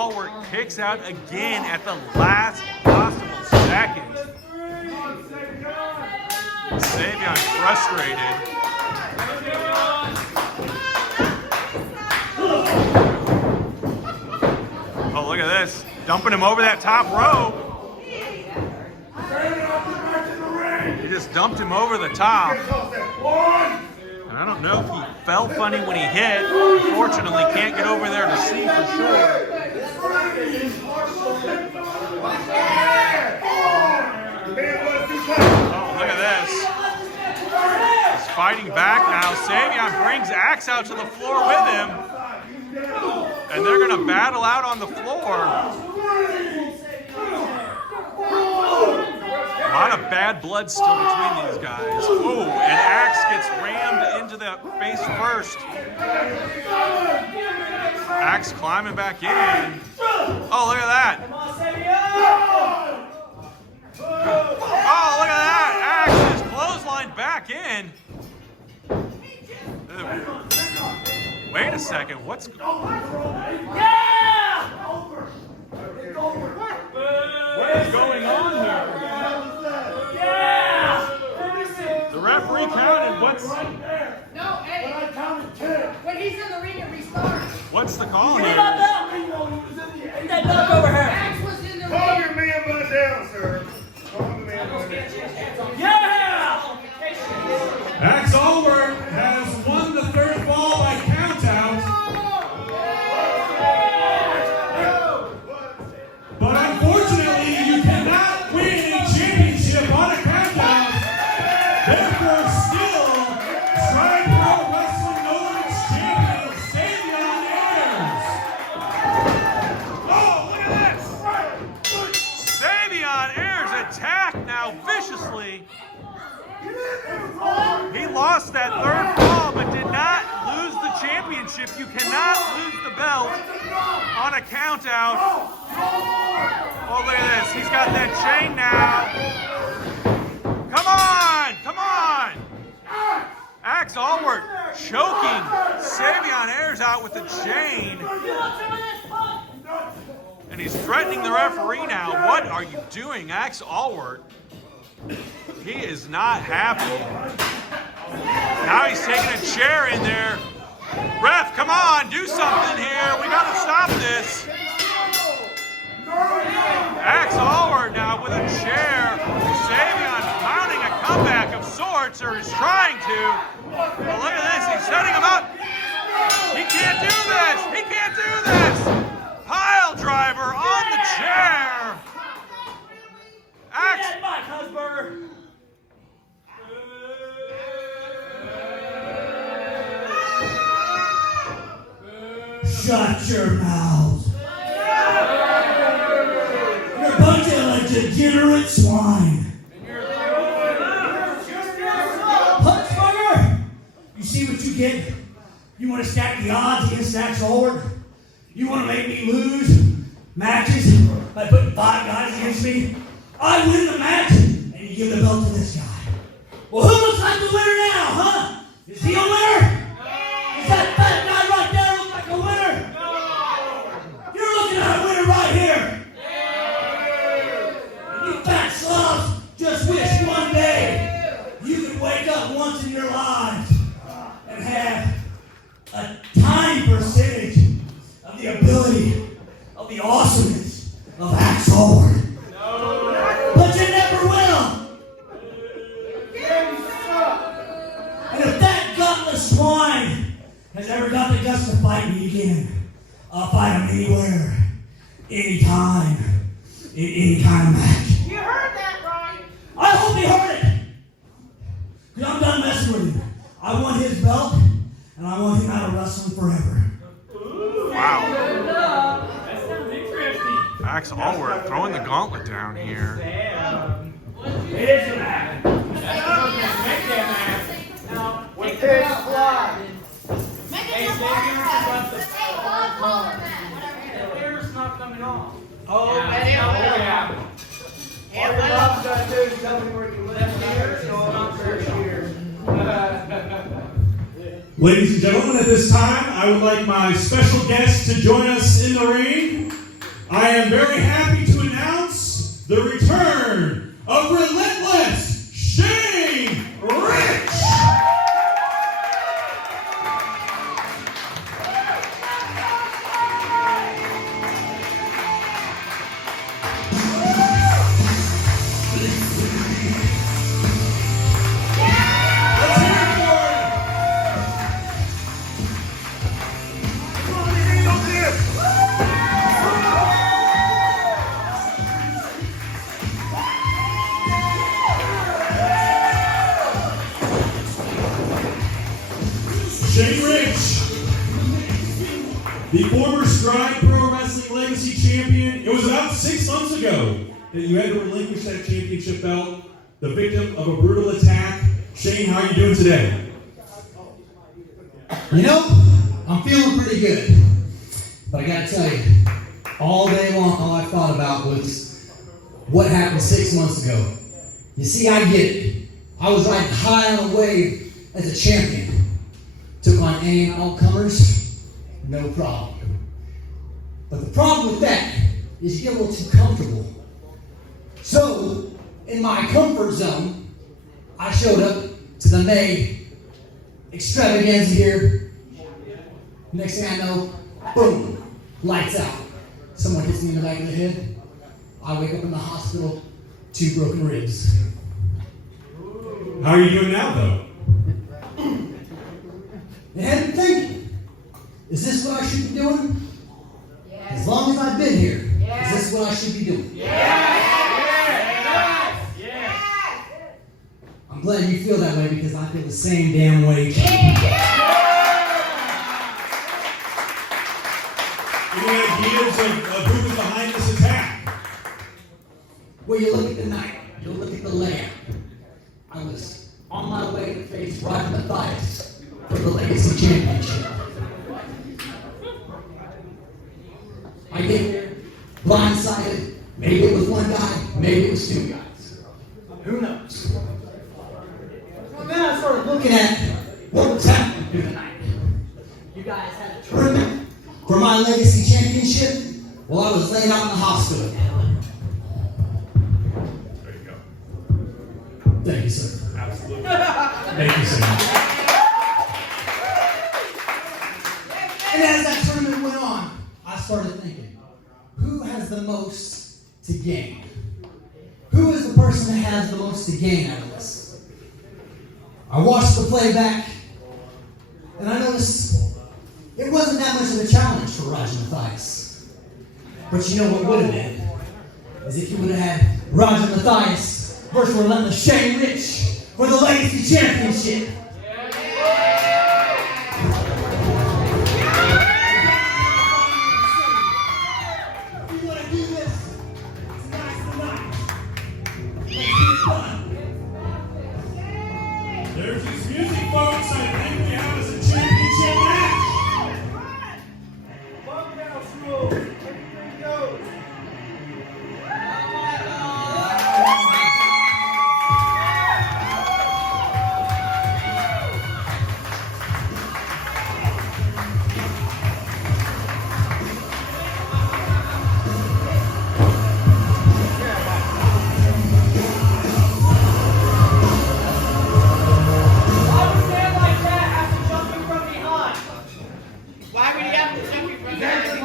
Allwardt kicks out again at the last possible second. Savveon frustrated. Oh, look at this. Dumping him over that top rope. He just dumped him over the top. And I don't know if he fell funny when he hit. Unfortunately, can't get over there to see for sure. Oh, look at this. He's fighting back now. Savveon brings Ax out to the floor with him. And they're going to battle out on the floor. A lot of bad blood still between these guys. Ooh, and Ax gets rammed into the face first. Ax climbing back in. Oh, look at that. Oh, look at that. Ax is clotheslined back in. Wait a second. What's going on here? The referee counted. What's? No, Eddie. When he's in the ring, it restarts. What's the call here? Get that belt over here. Ax was in the ring. Calm your man butt down, sir. Calm the man butt down. Yeah! Ax Allwardt has won the third fall by countout. But unfortunately, you cannot win a championship on a countout. Therefore, still, Stride Pro Wrestling Nordics champion, Savveon Ayers. Oh, look at this! Savveon Ayers attacked now viciously. He lost that third fall, but did not lose the championship. You cannot lose the belt on a countout. Oh, look at this. He's got that chain now. Come on! Come on! Ax Allwardt choking Savveon Ayers out with the chain. And he's threatening the referee now. What are you doing, Ax Allwardt? He is not happy. Now he's taking a chair in there. Ref, come on, do something here. We got to stop this. Ax Allwardt now with a chair. Savveon mounting a comeback of sorts, or is trying to. But look at this, he's setting him up. He can't do this. He can't do this. Pile driver on the chair. Ax. Shut your mouths. You're a bunch of degenerate swine. Punchfire! You see what you get? You want to stack the odds against Ax Allwardt? You want to make me lose matches by putting 5 guys against me? I win the match, and you give the belt to this guy. Well, who looks like the winner now, huh? Is he a winner? Is that fat guy right there look like a winner? You're looking at a winner right here. And you fat slobs just wish one day you could wake up once in your lives and have a tiny percentage of the ability, of the awesomeness of Ax Allwardt. But you never will. And if that gutless swine has ever got the guts to fight me again, I'll fight him anywhere, anytime, in any kind of match. You heard that right. I hope he heard it. Because I'm done messing with him. I want his belt, and I want him out of wrestling forever. Wow. That sounds interesting. Ax Allwardt throwing the gauntlet down here. It is an act. With his fly. Hey, the hair's not coming off. Oh, Yeah. All your mom's got to do is tell me where you live here, so I'm here. Ladies and gentlemen, at this time, I would like my special guest to join us in the ring. I am very happy to announce the return of Relentless Shane Rich. Shane Rich, the former Stride Pro Wrestling Legacy Champion. It was about 6 months ago that you had to relinquish that championship belt, the victim of a brutal attack. Shane, how are you doing today? You know, I'm feeling pretty good. But I gotta tell you, all day long, all I thought about was what happened 6 months ago. You see, I get it. I was riding high on a wave as a champion. Took on any and all comers, no problem. But the problem with that is you get a little too comfortable. So, in my comfort zone, I showed up to the May extravaganza here. Next thing I know, boom, lights out. Someone hits me in the back of the head. I wake up in the hospital, 2 broken ribs. How are you doing now, though? It had me thinking, is this what I should be doing? Yes. As long as I've been here, yes. Is this what I should be doing? Yes. Yes. I'm glad you feel that way because I feel the same damn way. Any ideas of who was behind this attack? Well, you look at the night, you look at the layout. I was on my way to face Roger Matheus for the Legacy Championship. I get there, blindsided. Maybe it was one guy, maybe it was 2 guys. Who knows? Well, then I started looking at what was happening through the night. You guys had a tournament for my Legacy Championship while I was laying out in the hospital. There you go. Thank you, sir. Absolutely. Thank you, sir. And as that tournament went on, I started thinking, who has the most to gain? Who is the person that has the most to gain out of this? I watched the playback, and I noticed it wasn't that much of a challenge for Roger Matheus. But you know what would have been? Is if you would have had Roger Matheus versus Relentless Shane Rich for the Legacy Championship. There's this music, folks. I think we have as a championship match. Bunkhouse rules. Anything goes.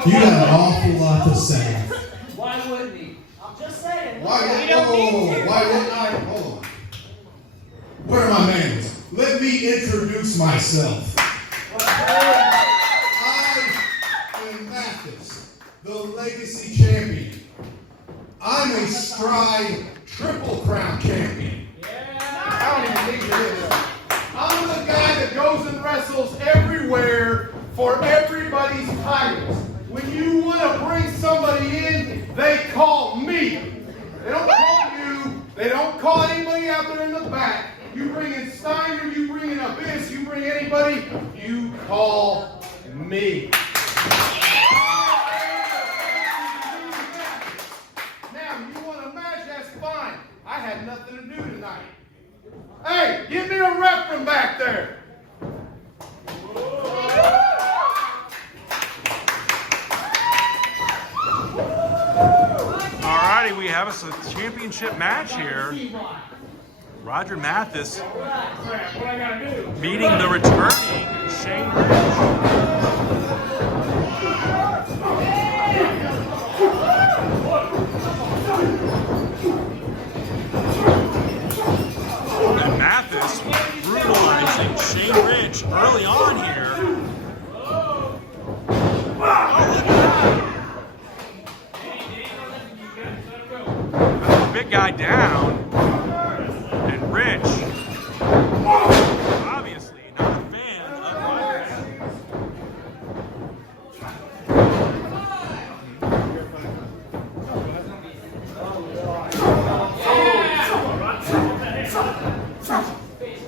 You got an awful lot to say. Why wouldn't he? I'm just saying. Why wouldn't I? Hold on. Where are my manners? Let me introduce myself. I am Matheus, the Legacy Champion. I'm a Stride Triple Crown Champion. I don't even need this. I'm the guy that goes and wrestles everywhere for everybody's titles. When you want to bring somebody in, they call me. They don't call you. They don't call anybody out there in the back. You bring in Steiner, you bring in Abyss, you bring anybody, you call me. Now, you want a match, that's fine. I had nothing to do tonight. Hey, give me a rep from back there. Woo! righty, we have us a championship match here. Roger Matheus meeting the returning Shane Rich. And Matheus brutalizing Shane Rich early on here. Big guy down, and Rich, obviously not a fan of Ryzer.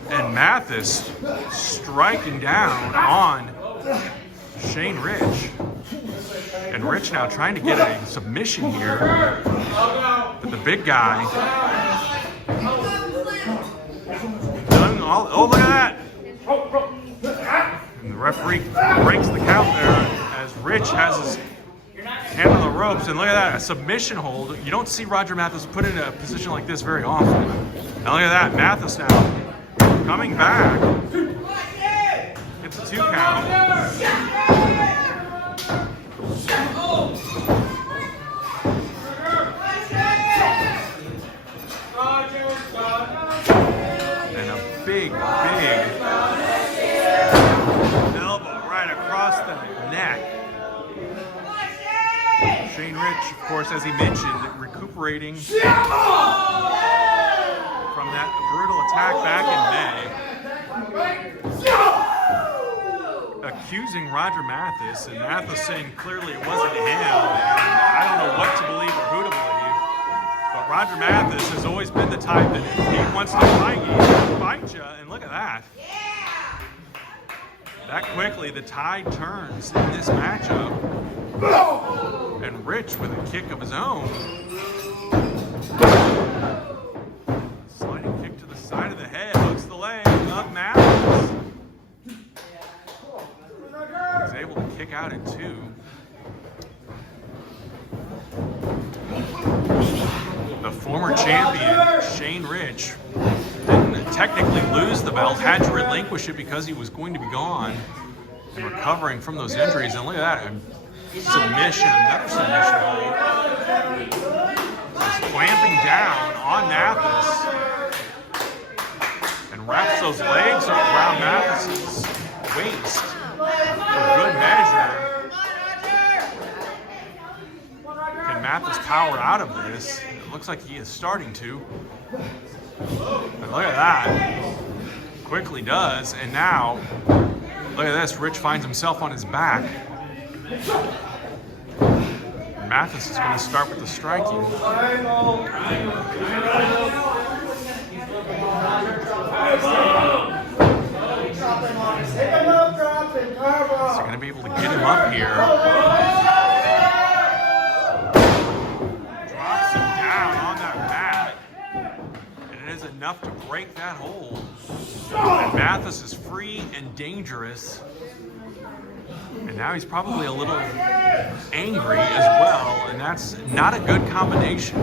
And Matheus striking down on Shane Rich. And Rich now trying to get a submission here. But the big guy. Oh, look at that! And the referee breaks the count there as Rich has his hand on the ropes. And look at that, a submission hold. You don't see Roger Matheus put in a position like this very often. Now look at that, Matheus now coming back. It's a 2 count. And a big elbow right across the neck. Shane Rich, of course, as he mentioned, recuperating from that brutal attack back in May. Accusing Roger Matheus, and Matheus saying clearly it wasn't him, and I don't know what to believe or who to believe. But Roger Matheus has always been the type that if he wants to fight you, he'll fight you, and look at that. That quickly, the tide turns in this matchup. And Rich with a kick of his own. Sliding kick to the side of the head, hooks the leg of Matheus. He's able to kick out in 2. The former champion, Shane Rich, didn't technically lose the belt, had to relinquish it because he was going to be gone and recovering from those injuries. And look at that, submission, another submission hold. Just clamping down on Matheus and wraps those legs around Matheus's waist for good measure. Can Matheus power out of this? It looks like he is starting to. And look at that. Quickly does. And now, look at this. Rich finds himself on his back. Matheus is going to start with the striking. He's going to be able to get him up here. Drops him down on that mat. And it is enough to break that hold. And Matheus is free and dangerous. And now he's probably a little angry as well, and that's not a good combination.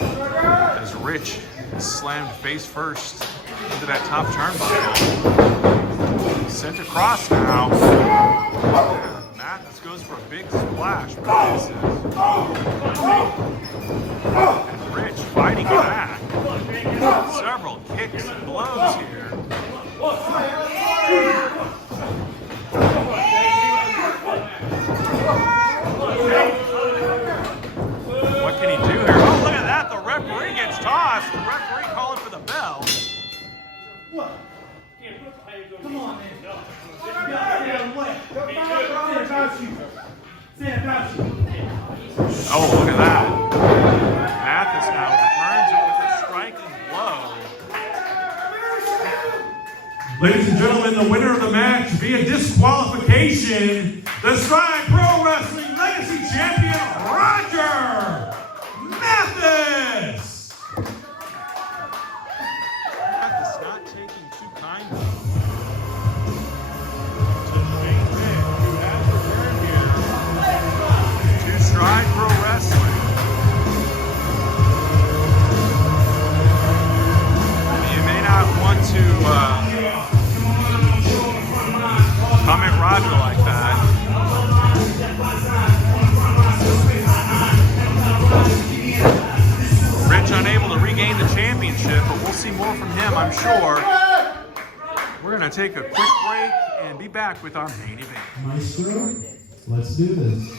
As Rich is slammed face first into that top turnbuckle. Sent across now. Matheus goes for a big splash. And Rich fighting back. Several kicks and blows here. What can he do here? Oh, look at that. The referee gets tossed. The referee calling for the bell. Come on, man. Oh, look at that. Matheus now returns it with a striking blow. Ladies and gentlemen, the winner of the match via disqualification, the Stride Pro Wrestling Legacy Champion, Roger Matheus! Matheus not taking too kindly to Shane Rich, who has returned here to Stride Pro sure. We're going to take a quick break and be back with our main event. Maestro, let's do this.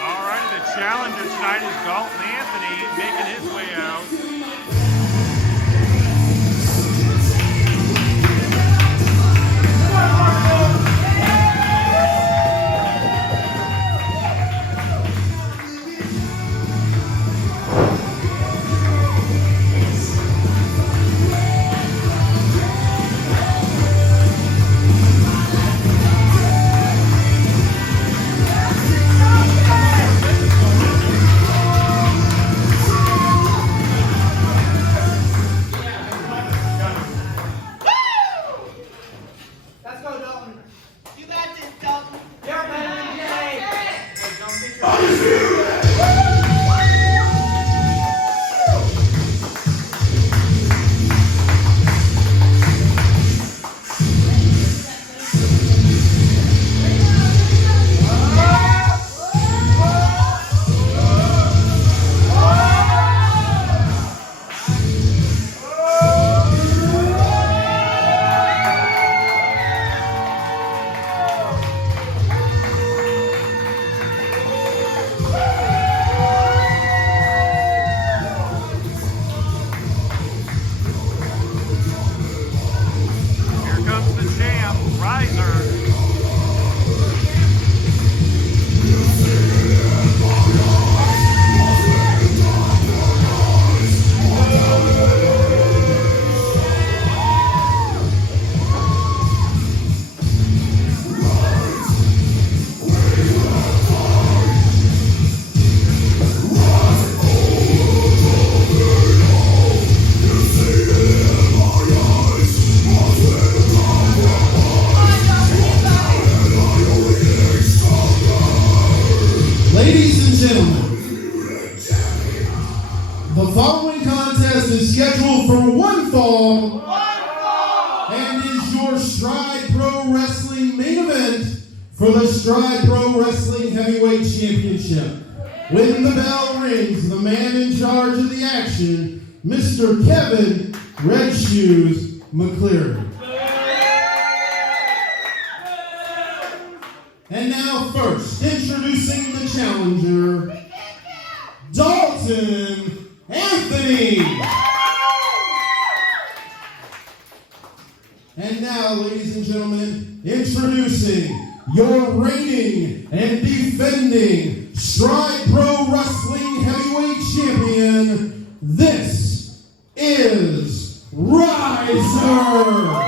Alrighty, the challenger tonight is Dalton Anthony making his way out. Let's go, Dalton. You got this, Dalton. You're better than Jay. Here comes the champ, Ryzer. Ladies and gentlemen, the following contest is scheduled for one fall and is your Stride Pro Wrestling main event for the Stride Pro Wrestling Heavyweight Championship. When the bell rings, the man in charge of the action, Mr. Kevin Red Shoes McCleary. And now first, introducing the challenger, Dalton Anthony. And now, ladies and gentlemen, introducing your reigning and defending Stride Pro Wrestling Heavyweight Champion, this is Ryzer.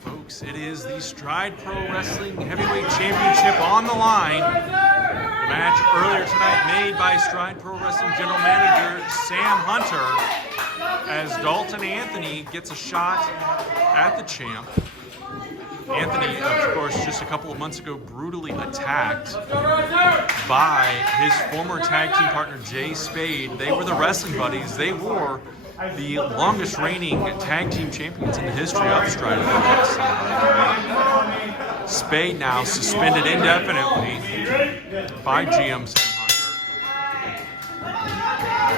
Folks, it is the Stride Pro Wrestling Heavyweight Championship on the line. The match earlier tonight made by Stride Pro Wrestling General Manager Sam Hunter as Dalton Anthony gets a shot at the champ. Anthony, of course, just a couple of months ago brutally attacked by his former tag team partner Jay Spade. They were the wrestling buddies. They were the longest reigning tag team champions in the history of Stride Pro Wrestling. Spade now suspended indefinitely by GM Sam Hunter.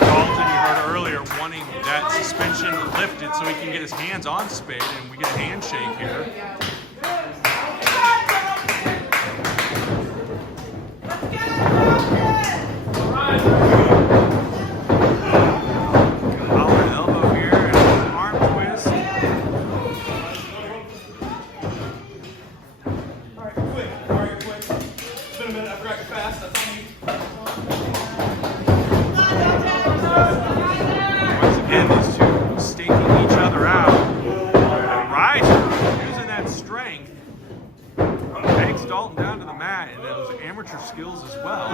Dalton, you heard earlier, wanting that suspension lifted so he can get his hands on Spade, and we get a handshake here. Skills as well.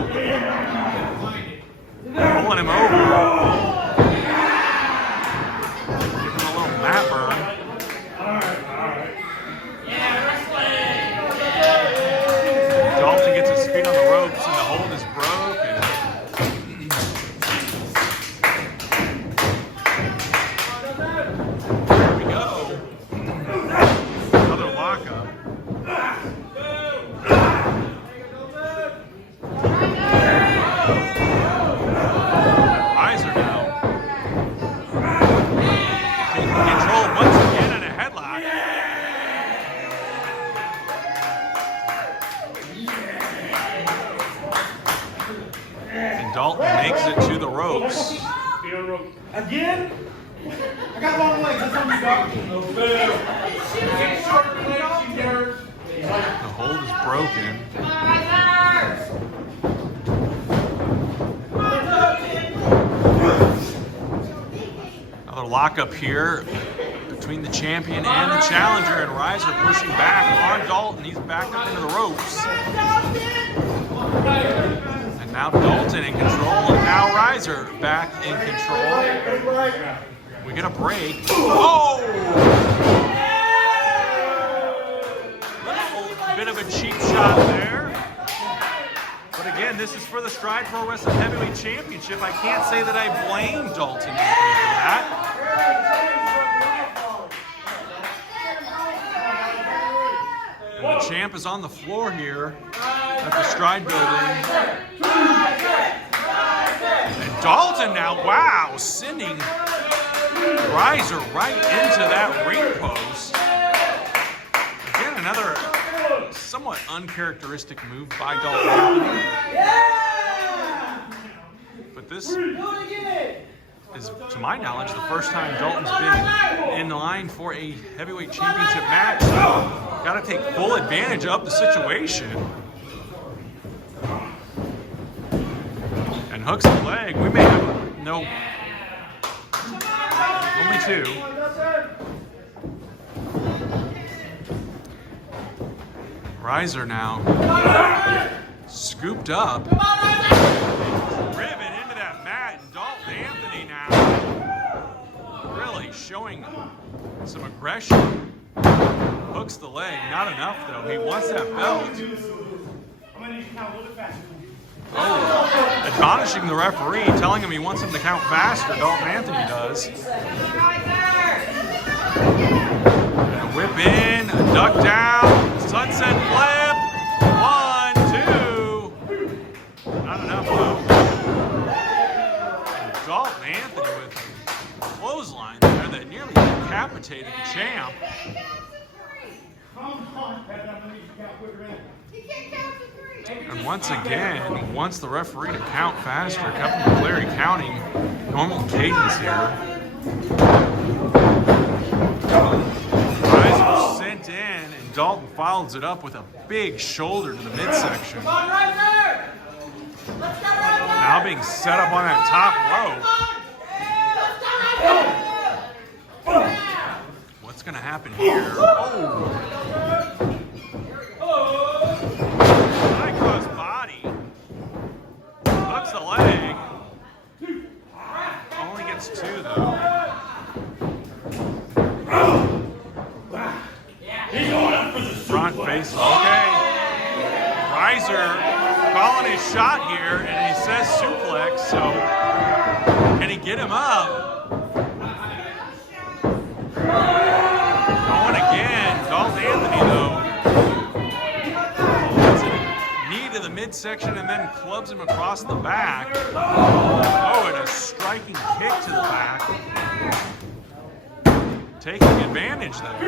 Pulling him over. Giving him a little mat burn. rope. Again? I got long legs. That's on you, dog. No fair. Get short legs, you dirt. The hold is broken. Another lockup here between the champion and the challenger, and Ryzer pushing back on Dalton. He's backed up into the ropes. And now Dalton in control, and now Ryzer back in control. We get a break. Oh! A bit of a cheap shot there. But again, this is for the Stride Pro Wrestling Heavyweight Championship. I can't say that I blame Dalton Anthony for that. And the champ is on the floor here at the Stride building. And Dalton now, wow, sending Ryzer right into that ring post. Again, another somewhat uncharacteristic move by Dalton Anthony. But this is, to my knowledge, the first time Dalton's been in line for a heavyweight championship match. So, got to take full advantage of the situation. And hooks the leg. We may have no, only two. Ryzer now scooped up, ribbon into that mat, and Dalton Anthony now really showing some aggression. Hooks the leg, not enough though. He wants that belt. Oh, admonishing the referee, telling him he wants him to count faster. Dalton Anthony does. And a whip in, a duck down, sunset flip. 1, 2. Not enough though. And Dalton Anthony with a clothesline there that nearly decapitated the champ. And once again, wants the referee to count faster. Captain McCleary counting normal cadence here. Ryzer sent in, and Dalton follows it up with a big shoulder to the midsection. Now being set up on that top rope. What's going to happen here? Oh! High cross body. Hooks the leg. Only gets 2 though. Front face. Okay. Ryzer calling his shot here, and he says suplex, so can he get him up? Going again. Dalton Anthony though. Knee to the midsection and then clubs him across the back. Oh, and a striking kick to the back. Taking advantage there.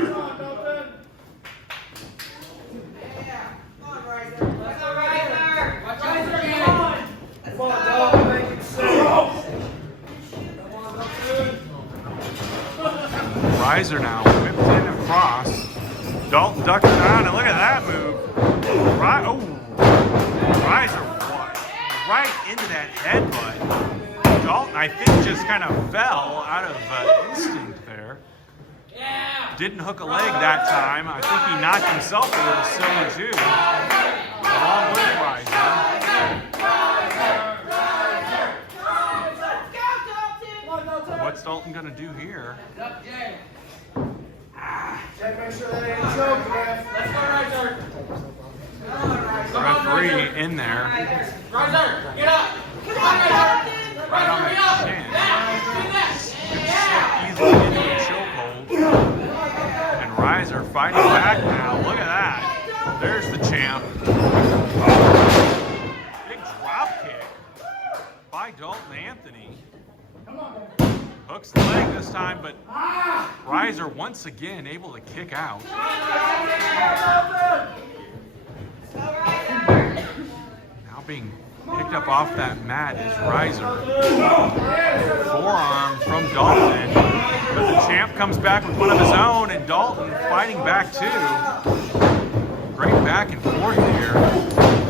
Ryzer now whipped in across. Dalton ducks down, and look at that move. Ryzer right into that headbutt. Dalton, I think, just kind of fell out of instinct there. Didn't hook a leg that time. I think he knocked himself a little silly too. Along with Ryzer. What's Dalton gonna do here? Make sure that ain't choke, ref. Let's go, Ryzer. Referee in there. Ryzer, get up. Come on, Ryzer. Right on the chin. Slip easily into a chokehold. And Ryzer fighting back now. Look at that. There's the champ. Big drop kick by Dalton Anthony. Hooks the leg this time, but Ryzer once again able to kick out. Now being Picked up off that mat is Ryzer. Forearm from Dalton. But the champ comes back with one of his own, and Dalton fighting back too. Great back and forth here.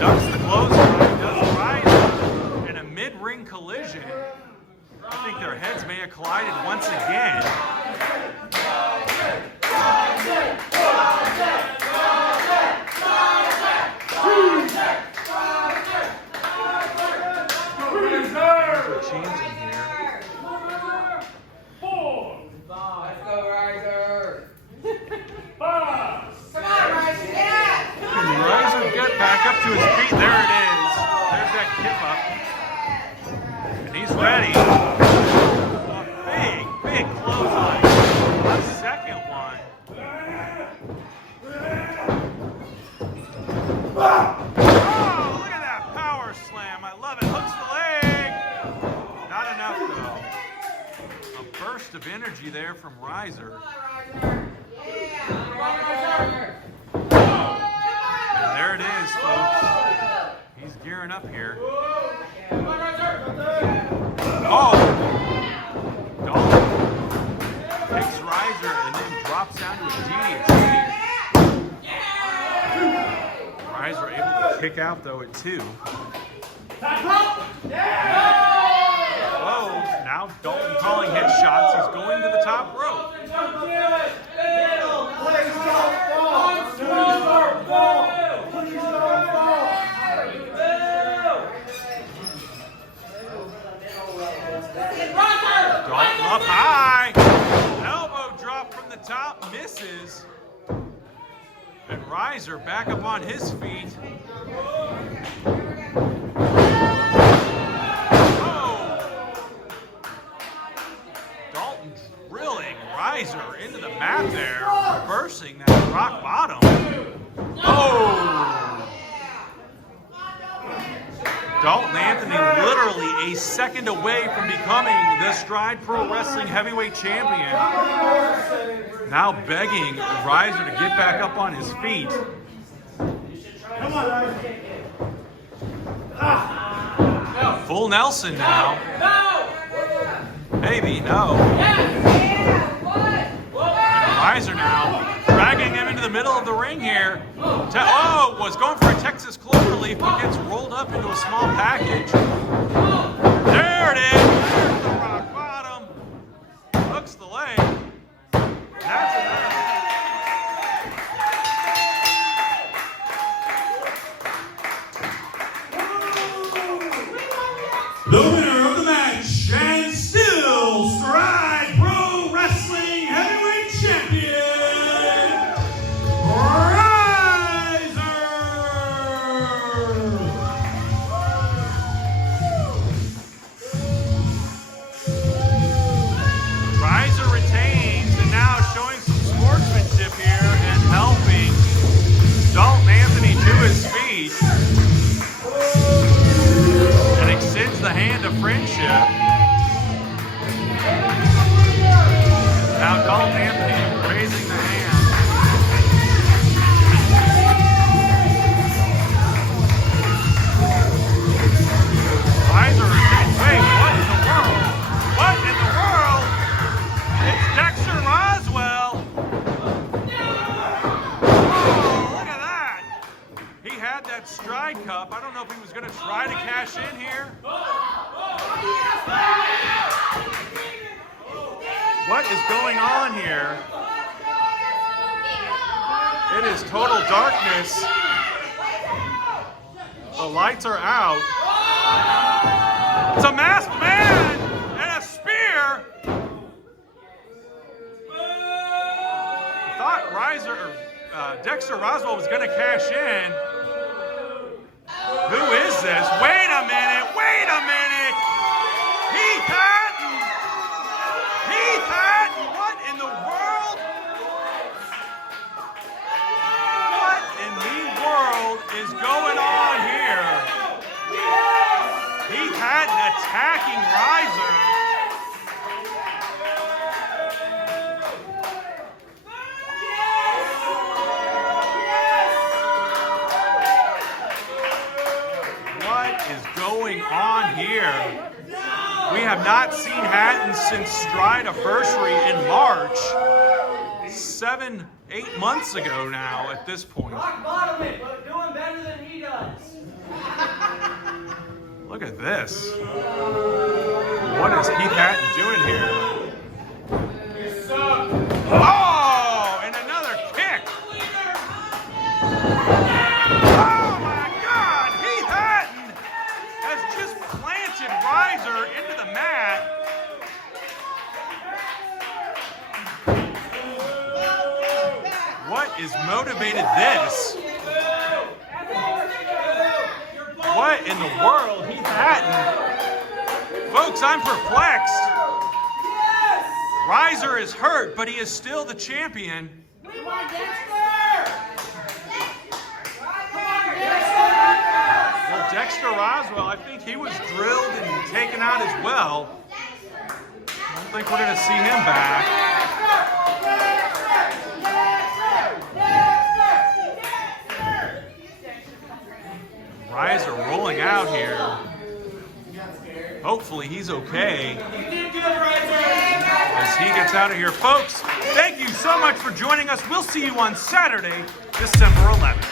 Ducks the clothesline, does Ryzer. And a mid-ring collision. I think their heads may have collided once again. Changing here. Let's go, Ryzer. Can Ryzer get back up to his feet? There it is. There's that kip up. And he's ready. A big clothesline. A second one. Oh, look at that power slam. I love it. Hooks the leg. Not enough, though. A burst of energy there from Ryzer. And there it is, folks. He's gearing up here. Oh! Dalton takes Ryzer and then drops down to a DDT. Ryzer able to kick out, though, at 2. Whoa! Now Dalton calling hit shots. He's going to the top rope. Dalton up high. Elbow drop from the top, misses. And Ryzer back up on his feet. Dalton drilling Ryzer into the mat there, reversing that rock bottom. Oh! Dalton Anthony literally a second away from becoming the Stride Pro Wrestling Heavyweight Champion. Now begging Ryzer to get back up on his feet. Full Nelson now. Maybe, no. Ryzer now dragging him into the middle of the ring here. Oh, was going for a Texas cloverleaf, but gets rolled up into a small package. There it is. There's the rock bottom. Hooks the leg. That's it. The winner of the match, and still Stride Pro Wrestling Heavyweight Champion, Ryzer! Ryzer retains and now showing some sportsmanship here and helping Dalton Anthony to his feet. And extends the hand of friendship. Now Dalton Anthony raising the hand. Ryzer retains. Wait, what in the world? What in the world? It's Dexter Roswell. Oh, look at that. He had that Stride Cup. I don't know if he was going to try to cash in here. What is going on here? It is total darkness. The lights are out. It's a masked man and a spear. Thought Dexter Roswell was going to cash in. Who is this? Wait a minute! Wait a minute! Heath Hatton! Heath Hatton! What in the world? What in the world is going on here? Heath Hatton attacking Ryzer. What is going here. We have not seen Hatton since Stride Anniversary in March. 7, 8 months ago now at this point. Rock bottom it, but doing better than he does. Look at this. What is Keith Hatton doing here? Oh, and another kick. Oh my God, Keith Hatton has just planted Ryzer into the mat. What is motivated this? What in the world, Keith Hatton? Folks, I'm perplexed. Ryzer is hurt, but he is still the champion. Well, Dexter Roswell, I think he was drilled and taken out as well. I don't think we're going to see him back. Ryzer rolling out here. Hopefully he's okay as he gets out of here. Folks, thank you so much for joining us. We'll see you on Saturday, December 11th.